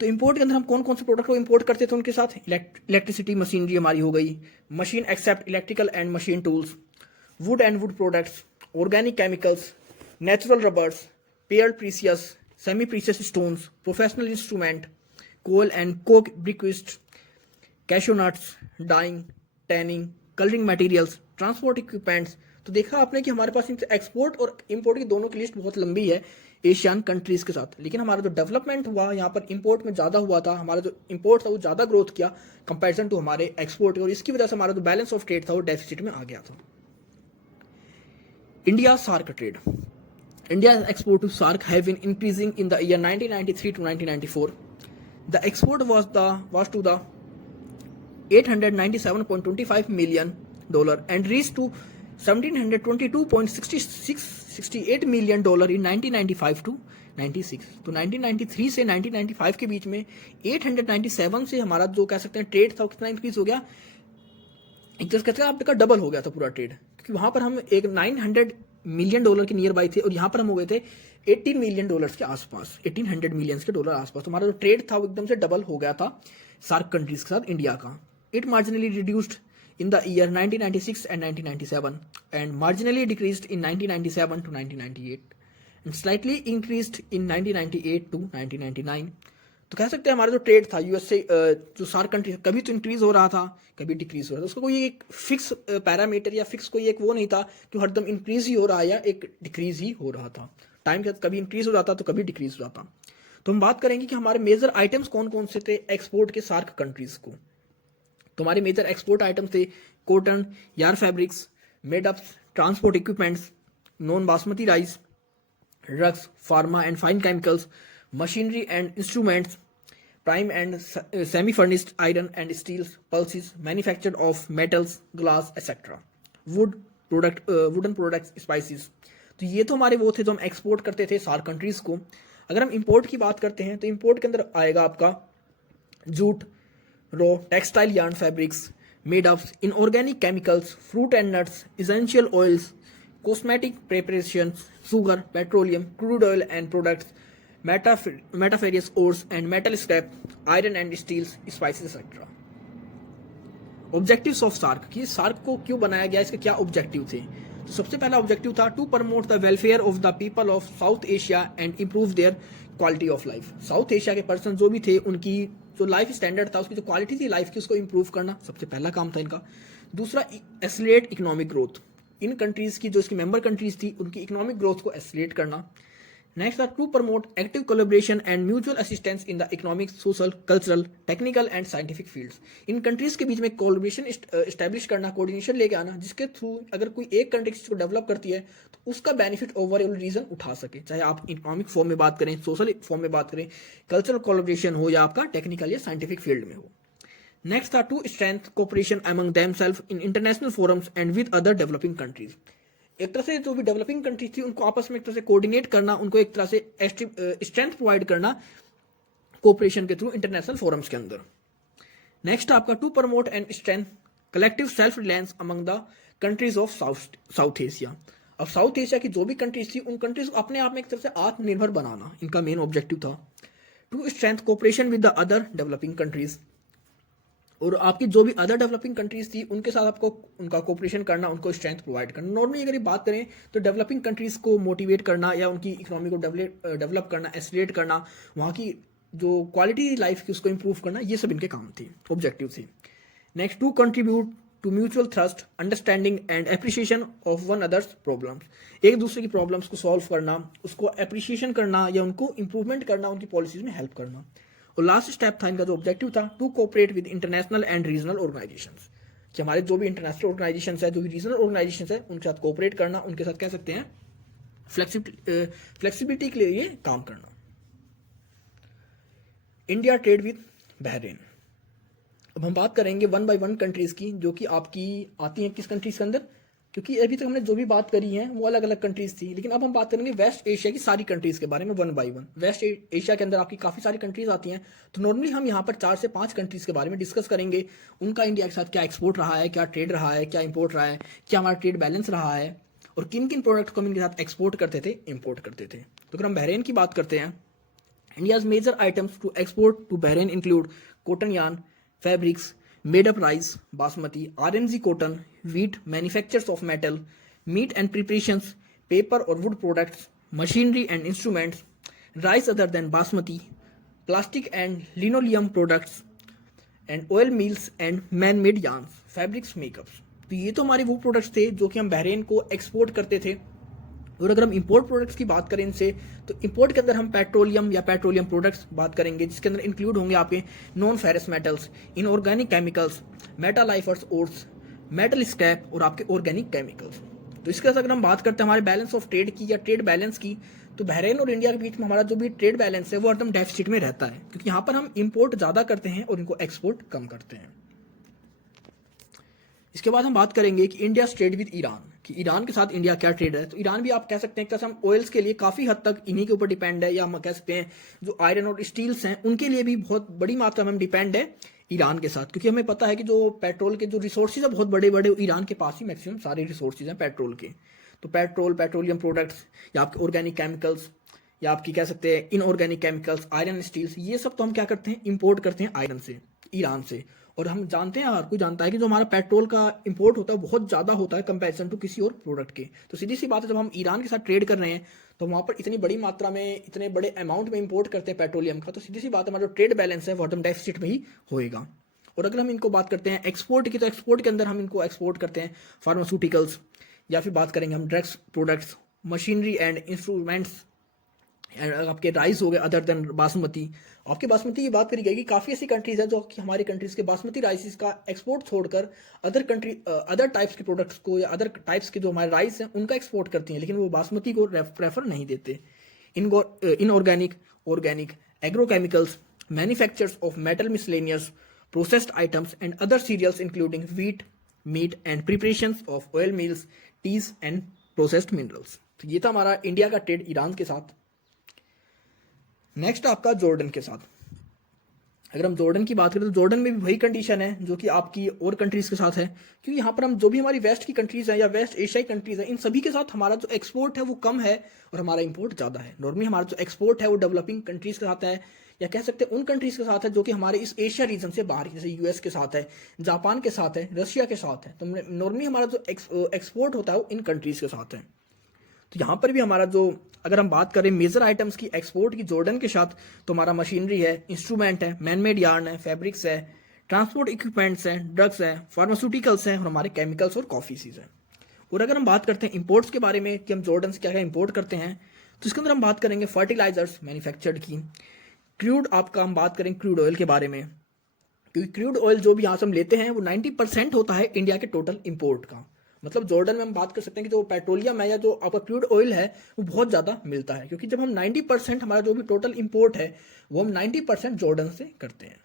तो इंपोर्ट के अंदर हम कौन कौन से प्रोडक्ट को इंपोर्ट करते थे उनके साथ, इलेक्ट्रिसिटी मशीनरी हमारी हो गई, machine except electrical and machine tools, wood and wood products, organic chemicals, natural rubbers, paired precious, semi-precious stones, professional instrument, coal and coke briquettes, cashew nuts, dyeing, tanning, coloring materials, transport equipments। तो देखा आपने कि हमारे पास export और import की दोनों की list बहुत लंबी है एशियन कंट्रीज के साथ, लेकिन हमारा जो डेवलपमेंट हुआ यहाँ पर इंपोर्ट में ज़्यादा हुआ था, हमारा जो इंपोर्ट था वो ज़्यादा ग्रोथ किया कंपेरिजन टू हमारे एक्सपोर्ट, और इसकी वजह से हमारा जो बैलेंस ऑफ ट्रेड था वो डेफिसिट में आ गया था। India's SAARC trade. India's export to SAARC have been increasing in the year 1993 to 1994. The export was to the $897.25 million and reached to $1,722.68 million in 1995 to 96। तो 1993 से 1995 के बीच में 897 से हमारा जो कह सकते हैं ट्रेड था वो कितना इंक्रीज हो गया, एक तरह कहते हैं आपका डबल हो गया था पूरा ट्रेड, क्योंकि वहां पर हम एक $900 मिलियन के नियर बाई थे और यहाँ पर हम हो गए थे $18 मिलियन के आसपास, 1800 मिलियन के डॉलर आसपास। तो हमारा जो ट्रेड था वो एकदम से डबल हो गया था सार्क कंट्रीज के साथ इंडिया का। It marginally reduced in the year 1996 and 1997 and marginally decreased in 1997 to 1998 and slightly increased in 1998 to 1999। तो कह सकते हैं हमारा जो ट्रेड था यूएस से जो सार्क कंट्री कभी तो इंक्रीज हो रहा था कभी डिक्रीज हो रहा था, उसका कोई एक फिक्स पैरामीटर या फिक्स कोई एक वो नहीं था कि हरदम इंक्रीज ही हो रहा है या एक डिक्रीज ही हो रहा था, टाइम के साथ कभी इंक्रीज हो जाता तो कभी डिक्रीज हो जाता। तो हम बात करेंगे कि हमारे मेजर आइटम्स कौन कौन से थे एक्सपोर्ट के सार्क कंट्रीज को। तो हमारे मेजर एक्सपोर्ट आइटम्स थे कॉटन, यार fabrics, made-ups, transport equipments, non basmati rice, drugs, pharma and fine chemicals, machinery and instruments, prime and semi-furnished iron and steels, pulses, manufactured of metals, glass, etc. wooden products, spices। तो ये तो हमारे वो थे जो हम एक्सपोर्ट करते थे सार्क कंट्रीज को। अगर हम इंपोर्ट की बात करते हैं तो इंपोर्ट के अंदर आएगा आपका jute, raw textile yarn fabrics, made of inorganic chemicals, fruit and nuts, essential oils, cosmetic preparations, sugar, petroleum, crude oil and products, metaphorous ores and metal scrap, iron and steels, spices etc. Objectives of SAARC, कि SAARC को क्यों बनाया गया, इसके क्या objective थे। तो सबसे पहला ऑब्जेक्टिव था to promote the welfare of the people of South Asia and improve their quality of life. South Asia के पर्सन जो भी थे उनकी जो लाइफ स्टैंडर्ड था, उसकी जो क्वालिटी थी लाइफ की, उसको इम्प्रूव करना सबसे पहला काम था इनका। दूसरा एस्लेट इकोनॉमिक ग्रोथ, इन कंट्रीज की जो इसकी मेंबर कंट्रीज थी उनकी इकोनॉमिक ग्रोथ को एस्लेट करना। नेक्स्ट था to promote active collaboration and mutual assistance in the economic, social, cultural, technical and scientific fields. इन कंट्रीज के बीच में कोलैबोरेशन एस्टैब्लिश करना, कोऑर्डिनेशन लेके आना, जिसके थ्रू अगर कोई एक कंट्री को डेवलप करती है तो उसका बेनिफिट ओवरऑल रीजन उठा सके, चाहे आप इकोनॉमिक फॉर्म में बात करें, सोशल फॉर्म में बात करें, कल्चरल कोलैबोरेशन हो या आपका टेक्निकल या साइंटिफिक फील्ड में हो। नेक्स्ट था to strength cooperation among themselves in international forums and with other developing countries. एक तरह से जो भी डेवलपिंग कंट्री थी उनको आपस में एक तरह से कोऑर्डिनेट करना, उनको एक तरह से स्ट्रेंथ प्रोवाइड करना कोऑपरेशन के थ्रू इंटरनेशनल फोरम्स के अंदर। नेक्स्ट आपका to promote and strength collective self reliance among the countries of South Asia. अब साउथ एशिया की जो भी कंट्रीज थी उन कंट्रीज को अपने आप में एक तरह से आत्मनिर्भर बनाना इनका मेन ऑब्जेक्टिव था। To strength cooperation with the other developing countries, और आपकी जो भी अदर डेवलपिंग कंट्रीज थी उनके साथ आपको उनका कोऑपरेशन करना, उनको स्ट्रेंथ प्रोवाइड करना। नॉर्मली अगर ये बात करें तो डेवलपिंग कंट्रीज को मोटिवेट करना या उनकी इकोनॉमी को डेवलप करना, एस्केलेट करना, वहाँ की जो क्वालिटी लाइफ की उसको इंप्रूव करना, ये सब इनके काम थे, ऑब्जेक्टिव थे। Next to contribute to mutual trust, understanding and appreciation of one others problems. एक दूसरे की प्रॉब्लम्स को सॉल्व करना, उसको एप्रिसिएशन करना या उनको इंप्रूवमेंट करना, उनकी पॉलिसीज में हेल्प करना। और लास्ट स्टेप था इनका जो ऑब्जेक्टिव था, to cooperate with international and regional organisations, कि हमारे जो भी इंटरनेशनल ऑर्गेनाइजेशंस है, जो भी रीजनल ऑर्गेनाइजेशंस है, उनके साथ कोऑपरेट करना, उनके साथ कह सकते हैं फ्लेक्सिबिलिटी के लिए काम करना। India trade with Bahrain. अब हम बात करेंगे वन बाय वन कंट्रीज की, जो कि आपकी आती हैं किस कंट्रीज के अंदर, क्योंकि अभी तक हमने जो भी बात करी है वो अलग अलग कंट्रीज थी, लेकिन अब हम बात करेंगे वेस्ट एशिया की सारी कंट्रीज के बारे में one by one. West Asia के अंदर आपकी काफ़ी सारी कंट्रीज आती हैं, तो नॉर्मली हम यहाँ पर 4 से 5 कंट्रीज के बारे में डिस्कस करेंगे। उनका इंडिया के साथ क्या एक्सपोर्ट रहा है, क्या ट्रेड रहा है, क्या इंपोर्ट रहा है, क्या हमारा ट्रेड बैलेंस रहा है, और किन किन प्रोडक्ट को हम इनके साथ एक्सपोर्ट करते थे, इंपोर्ट करते थे। तो अगर हम बहरीन की बात करते हैं, India's major items to export to Bahrain include cotton yarn, fabrics, made up rice, basmati, RMZ cotton, wheat, manufactures of metal, meat and preparations, paper or wood products, machinery and instruments, rice other than basmati, plastic and linoleum products, and oil meals and man-made yarns, fabrics, makeups। तो ये तो हमारे वो products थे जो कि हम Bahrain को एक्सपोर्ट करते थे। और अगर हम इंपोर्ट प्रोडक्ट्स की बात करें इनसे, तो इंपोर्ट के अंदर हम पेट्रोलियम या पेट्रोलियम प्रोडक्ट्स बात करेंगे, जिसके अंदर इंक्लूड होंगे आपके non ferrous metals, inorganic chemicals, metalliferous ores, metal scrap और आपके ऑर्गेनिक केमिकल्स। तो इसके साथ अगर हम बात करते हैं हमारे बैलेंस ऑफ ट्रेड की या ट्रेड बैलेंस की, तो बहरीन और इंडिया के बीच में हमारा जो भी ट्रेड बैलेंस है वो हरदम डेफिसिट में रहता है, क्योंकि यहाँ पर हम इंपोर्ट ज़्यादा करते हैं और इनको एक्सपोर्ट कम करते हैं। इसके बाद हम बात करेंगे कि इंडिया ट्रेड विद ईरान, कि ईरान के साथ इंडिया क्या ट्रेड है। तो ईरान भी आप कह सकते हैं कि हम ऑयल्स के लिए काफ़ी हद तक इन्हीं के ऊपर डिपेंड है, या हम कह सकते हैं जो आयरन और स्टील्स हैं उनके लिए भी बहुत बड़ी मात्रा में हम डिपेंड है ईरान के साथ, क्योंकि हमें पता है कि जो पेट्रोल के जो रिसोर्सेज है बहुत बड़े बड़े ईरान के पास ही मैक्सिमम सारे रिसोर्सेज हैं पेट्रोल के। तो पेट्रोल, पेट्रोलियम प्रोडक्ट्स, या आपके ऑर्गेनिक केमिकल्स, या आपकी कह सकते हैं इनऑर्गेनिक केमिकल्स, आयरन, स्टील्स, ये सब तो हम क्या करते हैं, इंपोर्ट करते हैं आयरन से, ईरान से। और हम जानते हैं, हर कोई जानता है कि जो हमारा पेट्रोल का इंपोर्ट होता है बहुत ज़्यादा होता है कंपैरिजन टू किसी और प्रोडक्ट के। तो सीधी सी बात है, जब हम ईरान के साथ ट्रेड कर रहे हैं तो वहाँ पर इतनी बड़ी मात्रा में, इतने बड़े अमाउंट में इंपोर्ट करते हैं पेट्रोलियम का, तो सीधी सी बात है हमारा जो ट्रेड बैलेंस है वो एकदम डेफिसिट में ही होएगा। और अगर हम इनको बात करते हैं एक्सपोर्ट की, तो एक्सपोर्ट के अंदर हम इनको एक्सपोर्ट करते हैं फार्मास्यूटिकल्स, या फिर बात करेंगे हम drugs products, machinery and instruments, आपके राइस हो गए अदर देन बासमती। आपकी बासमती की बात करी गई कि काफ़ी ऐसी कंट्रीज है जो कि हमारी कंट्रीज के बासमती राइस का एक्सपोर्ट छोड़कर अदर टाइप्स के प्रोडक्ट्स को या अदर टाइप्स के जो हमारे राइस हैं उनका एक्सपोर्ट करती हैं, लेकिन वो बासमती को प्रेफर नहीं देते। Inorganic, organic, agrochemicals, manufactures of metal miscellaneous, processed items and other cereals including wheat, meat and preparations of oil mills, teas and processed minerals. तो ये था हमारा इंडिया का ट्रेड ईरान के साथ। नेक्स्ट आपका जॉर्डन के साथ। अगर हम जॉर्डन की बात करें तो जॉर्डन में भी वही कंडीशन है जो कि आपकी और कंट्रीज के साथ है, क्योंकि यहाँ पर हम जो भी हमारी वेस्ट की कंट्रीज हैं या वेस्ट एशियाई कंट्रीज हैं, इन सभी के साथ हमारा जो एक्सपोर्ट है वो कम है और हमारा इंपोर्ट ज़्यादा है। नॉर्मली हमारा जो एक्सपोर्ट है वो डेवलपिंग कंट्रीज के साथ है, या कह सकते हैं उन कंट्रीज के साथ है जो कि हमारे इस एशिया रीजन से बाहर, जैसे यूएस के साथ है, जापान के साथ है, रशिया के साथ है। तो नॉर्मली हमारा जो एक्सपोर्ट होता है वो इन कंट्रीज के साथ है। तो यहाँ पर भी हमारा जो, अगर हम बात करें मेजर आइटम्स की एक्सपोर्ट की जॉर्डन के साथ, तो हमारा मशीनरी है, इंस्ट्रूमेंट है, मैनमेड यार्न है, फैब्रिक्स है, ट्रांसपोर्ट इक्विपमेंट्स हैं, ड्रग्स है, फार्मास्यूटिकल्स हैं, और हमारे केमिकल्स और कॉफी सीज हैं। और अगर हम बात करते हैं इंपोर्ट्स के बारे में कि हम जॉर्डन से क्या क्या इंपोर्ट करते हैं, तो इसके अंदर हम बात करेंगे फर्टिलाइजर्स मैन्युफैक्चर्ड की, क्रूड, आपका हम बात करें क्रूड ऑयल के बारे में, क्योंकि क्रूड ऑयल जो भी यहाँ से हम लेते हैं वो 90% होता है इंडिया के टोटल इंपोर्ट का। मतलब जॉर्डन में हम बात कर सकते हैं कि जो पेट्रोलियम है या जो आपका क्रूड ऑयल है वो बहुत ज़्यादा मिलता है, क्योंकि जब हम 90% हमारा जो भी टोटल इंपोर्ट है वो हम 90% जॉर्डन से करते हैं।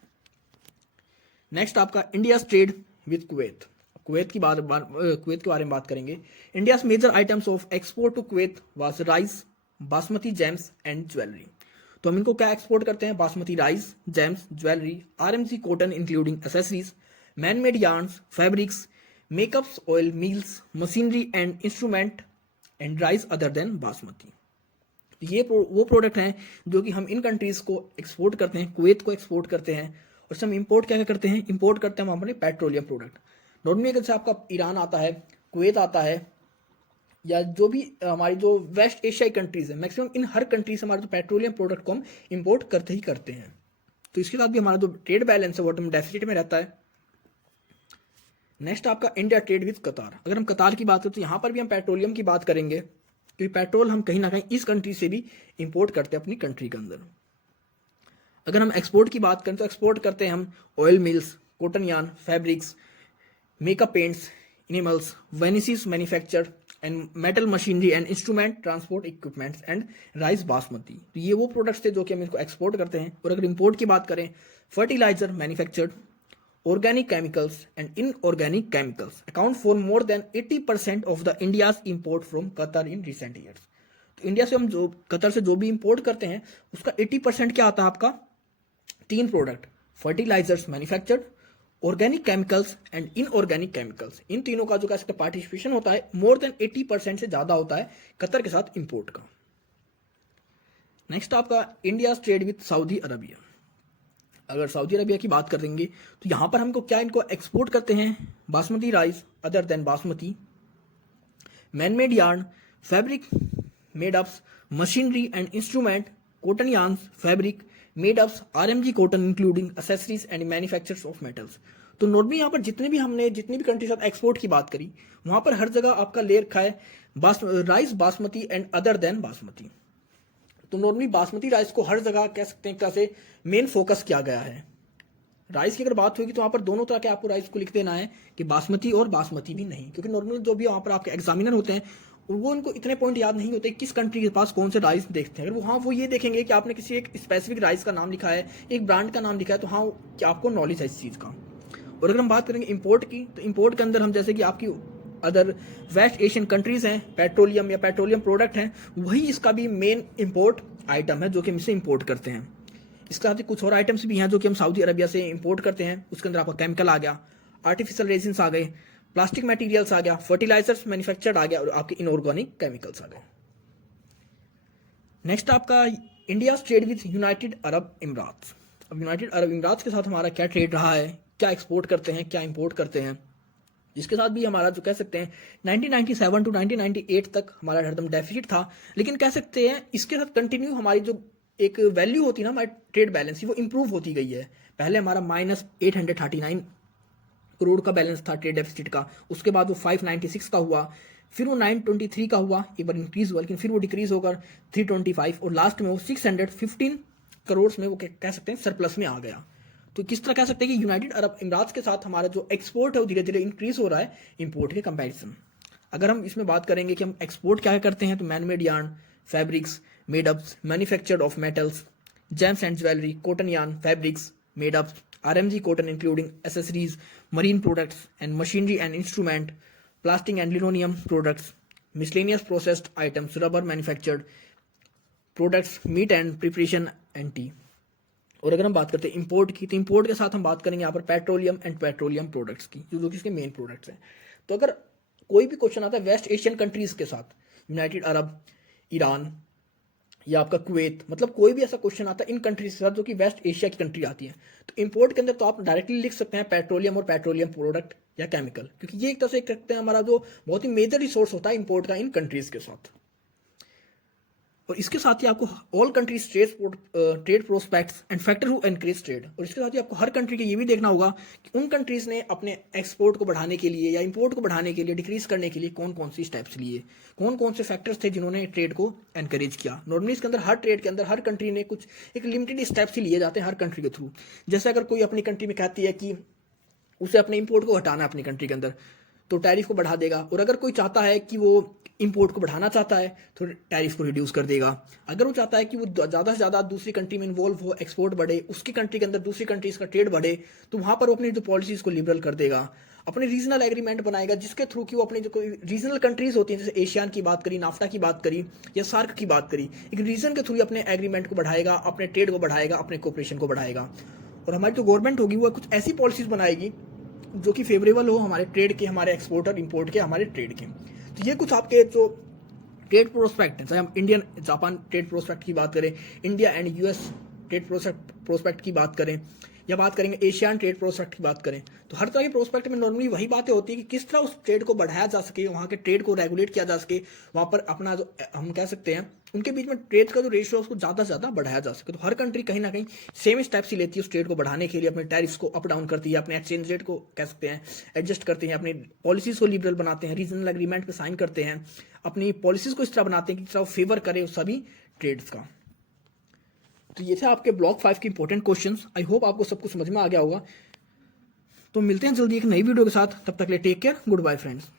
नेक्स्ट आपका India trade with Kuwait. Kuwait के बारे में बात करेंगे। India's major items of export to Kuwait was rice, basmati gems and jewellery. तो हम इनको क्या एक्सपोर्ट करते हैं, basmati rice, gems, jewellery, RMZ cotton including accessories, manmade yarns, fabrics, makeups, oil meals, machinery and instrument and rice other than basmati. ये वो product हैं जो कि हम इन कंट्रीज को एक्सपोर्ट करते हैं, कुवैत को एक्सपोर्ट करते हैं। और हम इंपोर्ट क्या क्या करते हैं, इंपोर्ट करते हैं हम अपने पेट्रोलियम प्रोडक्ट। नॉर्मली अगर से आपका ईरान आता है, कुवैत आता है, या जो भी हमारी जो वेस्ट एशियाई कंट्रीज है, मैक्सिमम इन हर कंट्री से हमारे जो पेट्रोलियम प्रोडक्ट को हम इंपोर्ट करते ही करते हैं। तो इसके साथ भी हमारा जो ट्रेड बैलेंस है वो डेफिसिट में रहता है। नेक्स्ट आपका इंडिया ट्रेड विद कतार। अगर हम कतार की बात करें तो यहाँ पर भी हम पेट्रोलियम की बात करेंगे, क्योंकि पेट्रोल हम कहीं ना कहीं इस कंट्री से भी इंपोर्ट करते हैं अपनी कंट्री के अंदर। अगर हम एक्सपोर्ट की बात करें तो एक्सपोर्ट करते हैं हम oil mills, cotton yarn, fabrics, makeup paints, animals, वेनिसीज manufacture and metal machinery and instrument, transport equipments and rice basmati. तो ये वो प्रोडक्ट्स थे जो कि हम इसको एक्सपोर्ट करते हैं। और अगर इंपोर्ट की बात करें, fertiliser manufactured, organic chemicals and inorganic chemicals account for more than 80% of the India's import from Qatar in recent years। तो इंडिया से हम जो कतर से जो भी इंपोर्ट करते हैं उसका 80% क्या आता है आपका, 3 product, fertilisers manufactured, organic chemicals and inorganic chemicals. इन तीनों का जो का इसका पार्टिसिपेशन होता है मोर देन 80% से ज्यादा होता है कतर के साथ इंपोर्ट का। नेक्स्ट आपका India trade with Saudi Arabia. अगर सऊदी अरबिया की बात करेंगे तो यहाँ पर हमको क्या इनको एक्सपोर्ट करते हैं, basmati rice other than basmati, man made yarn, fabric made ups, machinery and instrument, cotton yarns, fabric made ups, RMG cotton including accessories and manufactures of metals. तो नॉर्मली यहाँ पर जितनी भी कंट्री साथ एक्सपोर्ट की बात करी वहाँ पर हर जगह आपका ले रखा है rice basmati and other than basmati. तो नॉर्मली बासमती राइस को हर जगह कह सकते हैं एक तरह से मेन फोकस किया गया है। राइस की अगर बात होगी तो वहाँ पर दोनों तरह के आपको राइस को लिख देना है कि बासमती और बासमती भी नहीं, क्योंकि नॉर्मली जो भी वहाँ पर आपके एग्जामिनर होते हैं वो उनको इतने पॉइंट याद नहीं होते किस कंट्री के पास कौन से राइस देखते हैं। अगर वहाँ वो ये देखेंगे कि आपने किसी एक स्पेसिफिक राइस का नाम लिखा है, एक ब्रांड का नाम लिखा है, तो हाँ क्या आपको नॉलेज है इस चीज़ का। और अगर हम बात करेंगे इंपोर्ट की, तो इंपोर्ट के अंदर हम जैसे कि आपकी अदर वेस्ट एशियन कंट्रीज हैं, पेट्रोलियम या पेट्रोलियम प्रोडक्ट हैं, वही इसका भी मेन इंपोर्ट आइटम है जो कि हम इसे इंपोर्ट करते हैं। इसके साथ ही कुछ और आइटम्स भी हैं जो कि हम सऊदी अरबिया से इंपोर्ट करते हैं। उसके अंदर आपका केमिकल आ गया, आर्टिफिशियल रेजिन्स आ गए, प्लास्टिक मटेरियल्स आ गया, फर्टिलाइजर्स मैन्युफैक्चर्ड आ गया और आपके इनऑर्गेनिक केमिकल्स आ गए। नेक्स्ट आपका India trade with United Arab Emirates. अब यूनाइटेड अरब इमरात के साथ हमारा क्या ट्रेड रहा है, क्या एक्सपोर्ट करते हैं, क्या इंपोर्ट करते हैं, जिसके साथ भी हमारा जो कह सकते हैं 1997 टू 1998 तक हमारा हरदम डेफिसिट था। लेकिन कह सकते हैं इसके साथ कंटिन्यू हमारी जो एक वैल्यू होती है ना हमारी ट्रेड बैलेंस की, वो इंप्रूव होती गई है। पहले हमारा -839 करोड़ का बैलेंस था ट्रेड डेफिसिट का, उसके बाद वो 596 का हुआ, फिर वो 923 का हुआ, एक बार इंक्रीज हुआ, लेकिन फिर वो डिक्रीज होकर 325 और लास्ट में वो 615 करोड़ में वो कह सकते हैं सरप्लस में आ गया। तो किस तरह कह सकते हैं कि यूनाइटेड अरब इमरात के साथ हमारा जो एक्सपोर्ट है वो धीरे धीरे इंक्रीज हो रहा है इंपोर्ट के कंपैरिजन। अगर हम इसमें बात करेंगे कि हम एक्सपोर्ट क्या करते हैं, तो manmade yarn, fabrics madeups, manufactured of metals, gems and jewellery, cotton yarn, fabrics madeups, RMG cotton including accessories, marine products and machinery and instrument, plastic and linoleum products, miscellaneous processed items, rubber manufactured products, meat and preparation and tea. और अगर हम बात करते हैं import की, तो import के साथ हम बात करेंगे यहाँ पर पेट्रोलियम एंड पेट्रोलियम प्रोडक्ट्स की, जो कि इसके मेन प्रोडक्ट्स हैं। तो अगर कोई भी क्वेश्चन आता है वेस्ट एशियन कंट्रीज के साथ, यूनाइटेड अरब, ईरान या आपका कुवैत, मतलब कोई भी ऐसा क्वेश्चन आता है इन कंट्रीज के साथ जो कि वेस्ट एशिया की कंट्री आती है, तो इंपोर्ट के अंदर तो आप डायरेक्टली लिख सकते हैं पेट्रोलियम और पेट्रोलियम प्रोडक्ट या केमिकल, क्योंकि ये एक तरह से एक सकते हैं हमारा जो बहुत ही मेजर रिसोर्स होता है इंपोर्ट का इन कंट्रीज के साथ। और इसके साथ ही आपको all countries trade prospects and factor who encourage trade, और इसके साथ ही आपको हर कंट्री के ये भी देखना होगा कि उन कंट्रीज ने अपने एक्सपोर्ट को बढ़ाने के लिए या इंपोर्ट को बढ़ाने के लिए, डिक्रीज करने के लिए कौन कौन सी स्टेप्स लिए, कौन कौन से फैक्टर्स थे जिन्होंने ट्रेड को एनकरेज किया। नॉर्मली इसके अंदर हर ट्रेड के अंदर हर कंट्री ने कुछ एक लिमिटेड स्टेप्स ही लिए जाते हैं हर कंट्री के थ्रू। जैसे अगर कोई अपनी कंट्री में कहती है कि उसे अपने इंपोर्ट को हटाना है अपनी कंट्री के अंदर, तो टैरिफ को बढ़ा देगा, और अगर कोई चाहता है कि वो इंपोर्ट को बढ़ाना चाहता है तो टैरिफ को रिड्यूस कर देगा। अगर वो चाहता है कि वो ज़्यादा से ज़्यादा दूसरी कंट्री में इन्वॉल्व हो, एक्सपोर्ट बढ़े, उसकी कंट्री के अंदर दूसरी कंट्रीज का ट्रेड बढ़े, तो वहाँ पर वो अपनी जो पॉलिसीज़ को लिबरल कर देगा, अपने रीजनल एग्रीमेंट बनाएगा जिसके थ्रू कि वो अपनी जो कोई रीजनल कंट्रीज होती हैं, जैसे एशियान की बात करी, नाफ्टा की बात करी या सार्क की बात करी, एक रीजन के थ्रू अपने एग्रीमेंट को बढ़ाएगा, अपने ट्रेड को बढ़ाएगा, अपने कोऑपरेशन को बढ़ाएगा। और हमारी जो गवर्नमेंट होगी वो कुछ ऐसी पॉलिसीज बनाएगी जो कि फेवरेबल हो हमारे ट्रेड के, हमारे एक्सपोर्ट और इंपोर्ट के, हमारे ट्रेड के। तो ये कुछ आपके जो ट्रेड प्रोस्पेक्ट है, चाहे हम इंडियन जापान ट्रेड प्रोस्पेक्ट की बात करें, India and US trade prospect की बात करें, या बात करेंगे एशियन ट्रेड प्रोस्पेक्ट की बात करें, तो हर तरह के प्रोस्पेक्ट में नॉर्मली वही बातें होती है कि किस तरह उस ट्रेड को बढ़ाया जा सके, वहाँ के ट्रेड को रेगुलेट किया जा सके, वहाँ पर अपना जो हम कह सकते हैं उनके बीच में ट्रेड का जो रेशियो है उसको ज़्यादा से ज़्यादा बढ़ाया जा सके। तो हर कंट्री कहीं ना कहीं सेम स्टेप्स ही लेती है उस ट्रेड को बढ़ाने के लिए, अपने टैरिफ्स को अप डाउन करती है, अपने एक्सचेंज रेट को कह सकते हैं एडजस्ट करते हैं, अपनी पॉलिसीज़ को लिबरल बनाते हैं, रीजनल एग्रीमेंट पर साइन करते हैं, अपनी पॉलिसीज़ को इस तरह बनाते हैं कि तरह फेवर करे उस सभी ट्रेड्स का। तो ये थे आपके ब्लॉक 5 के इंपॉर्टेंट क्वेश्चंस। आई होप आपको सब कुछ समझ में आ गया होगा। तो मिलते हैं जल्दी एक नई वीडियो के साथ, तब तक के लिए take care, goodbye friends.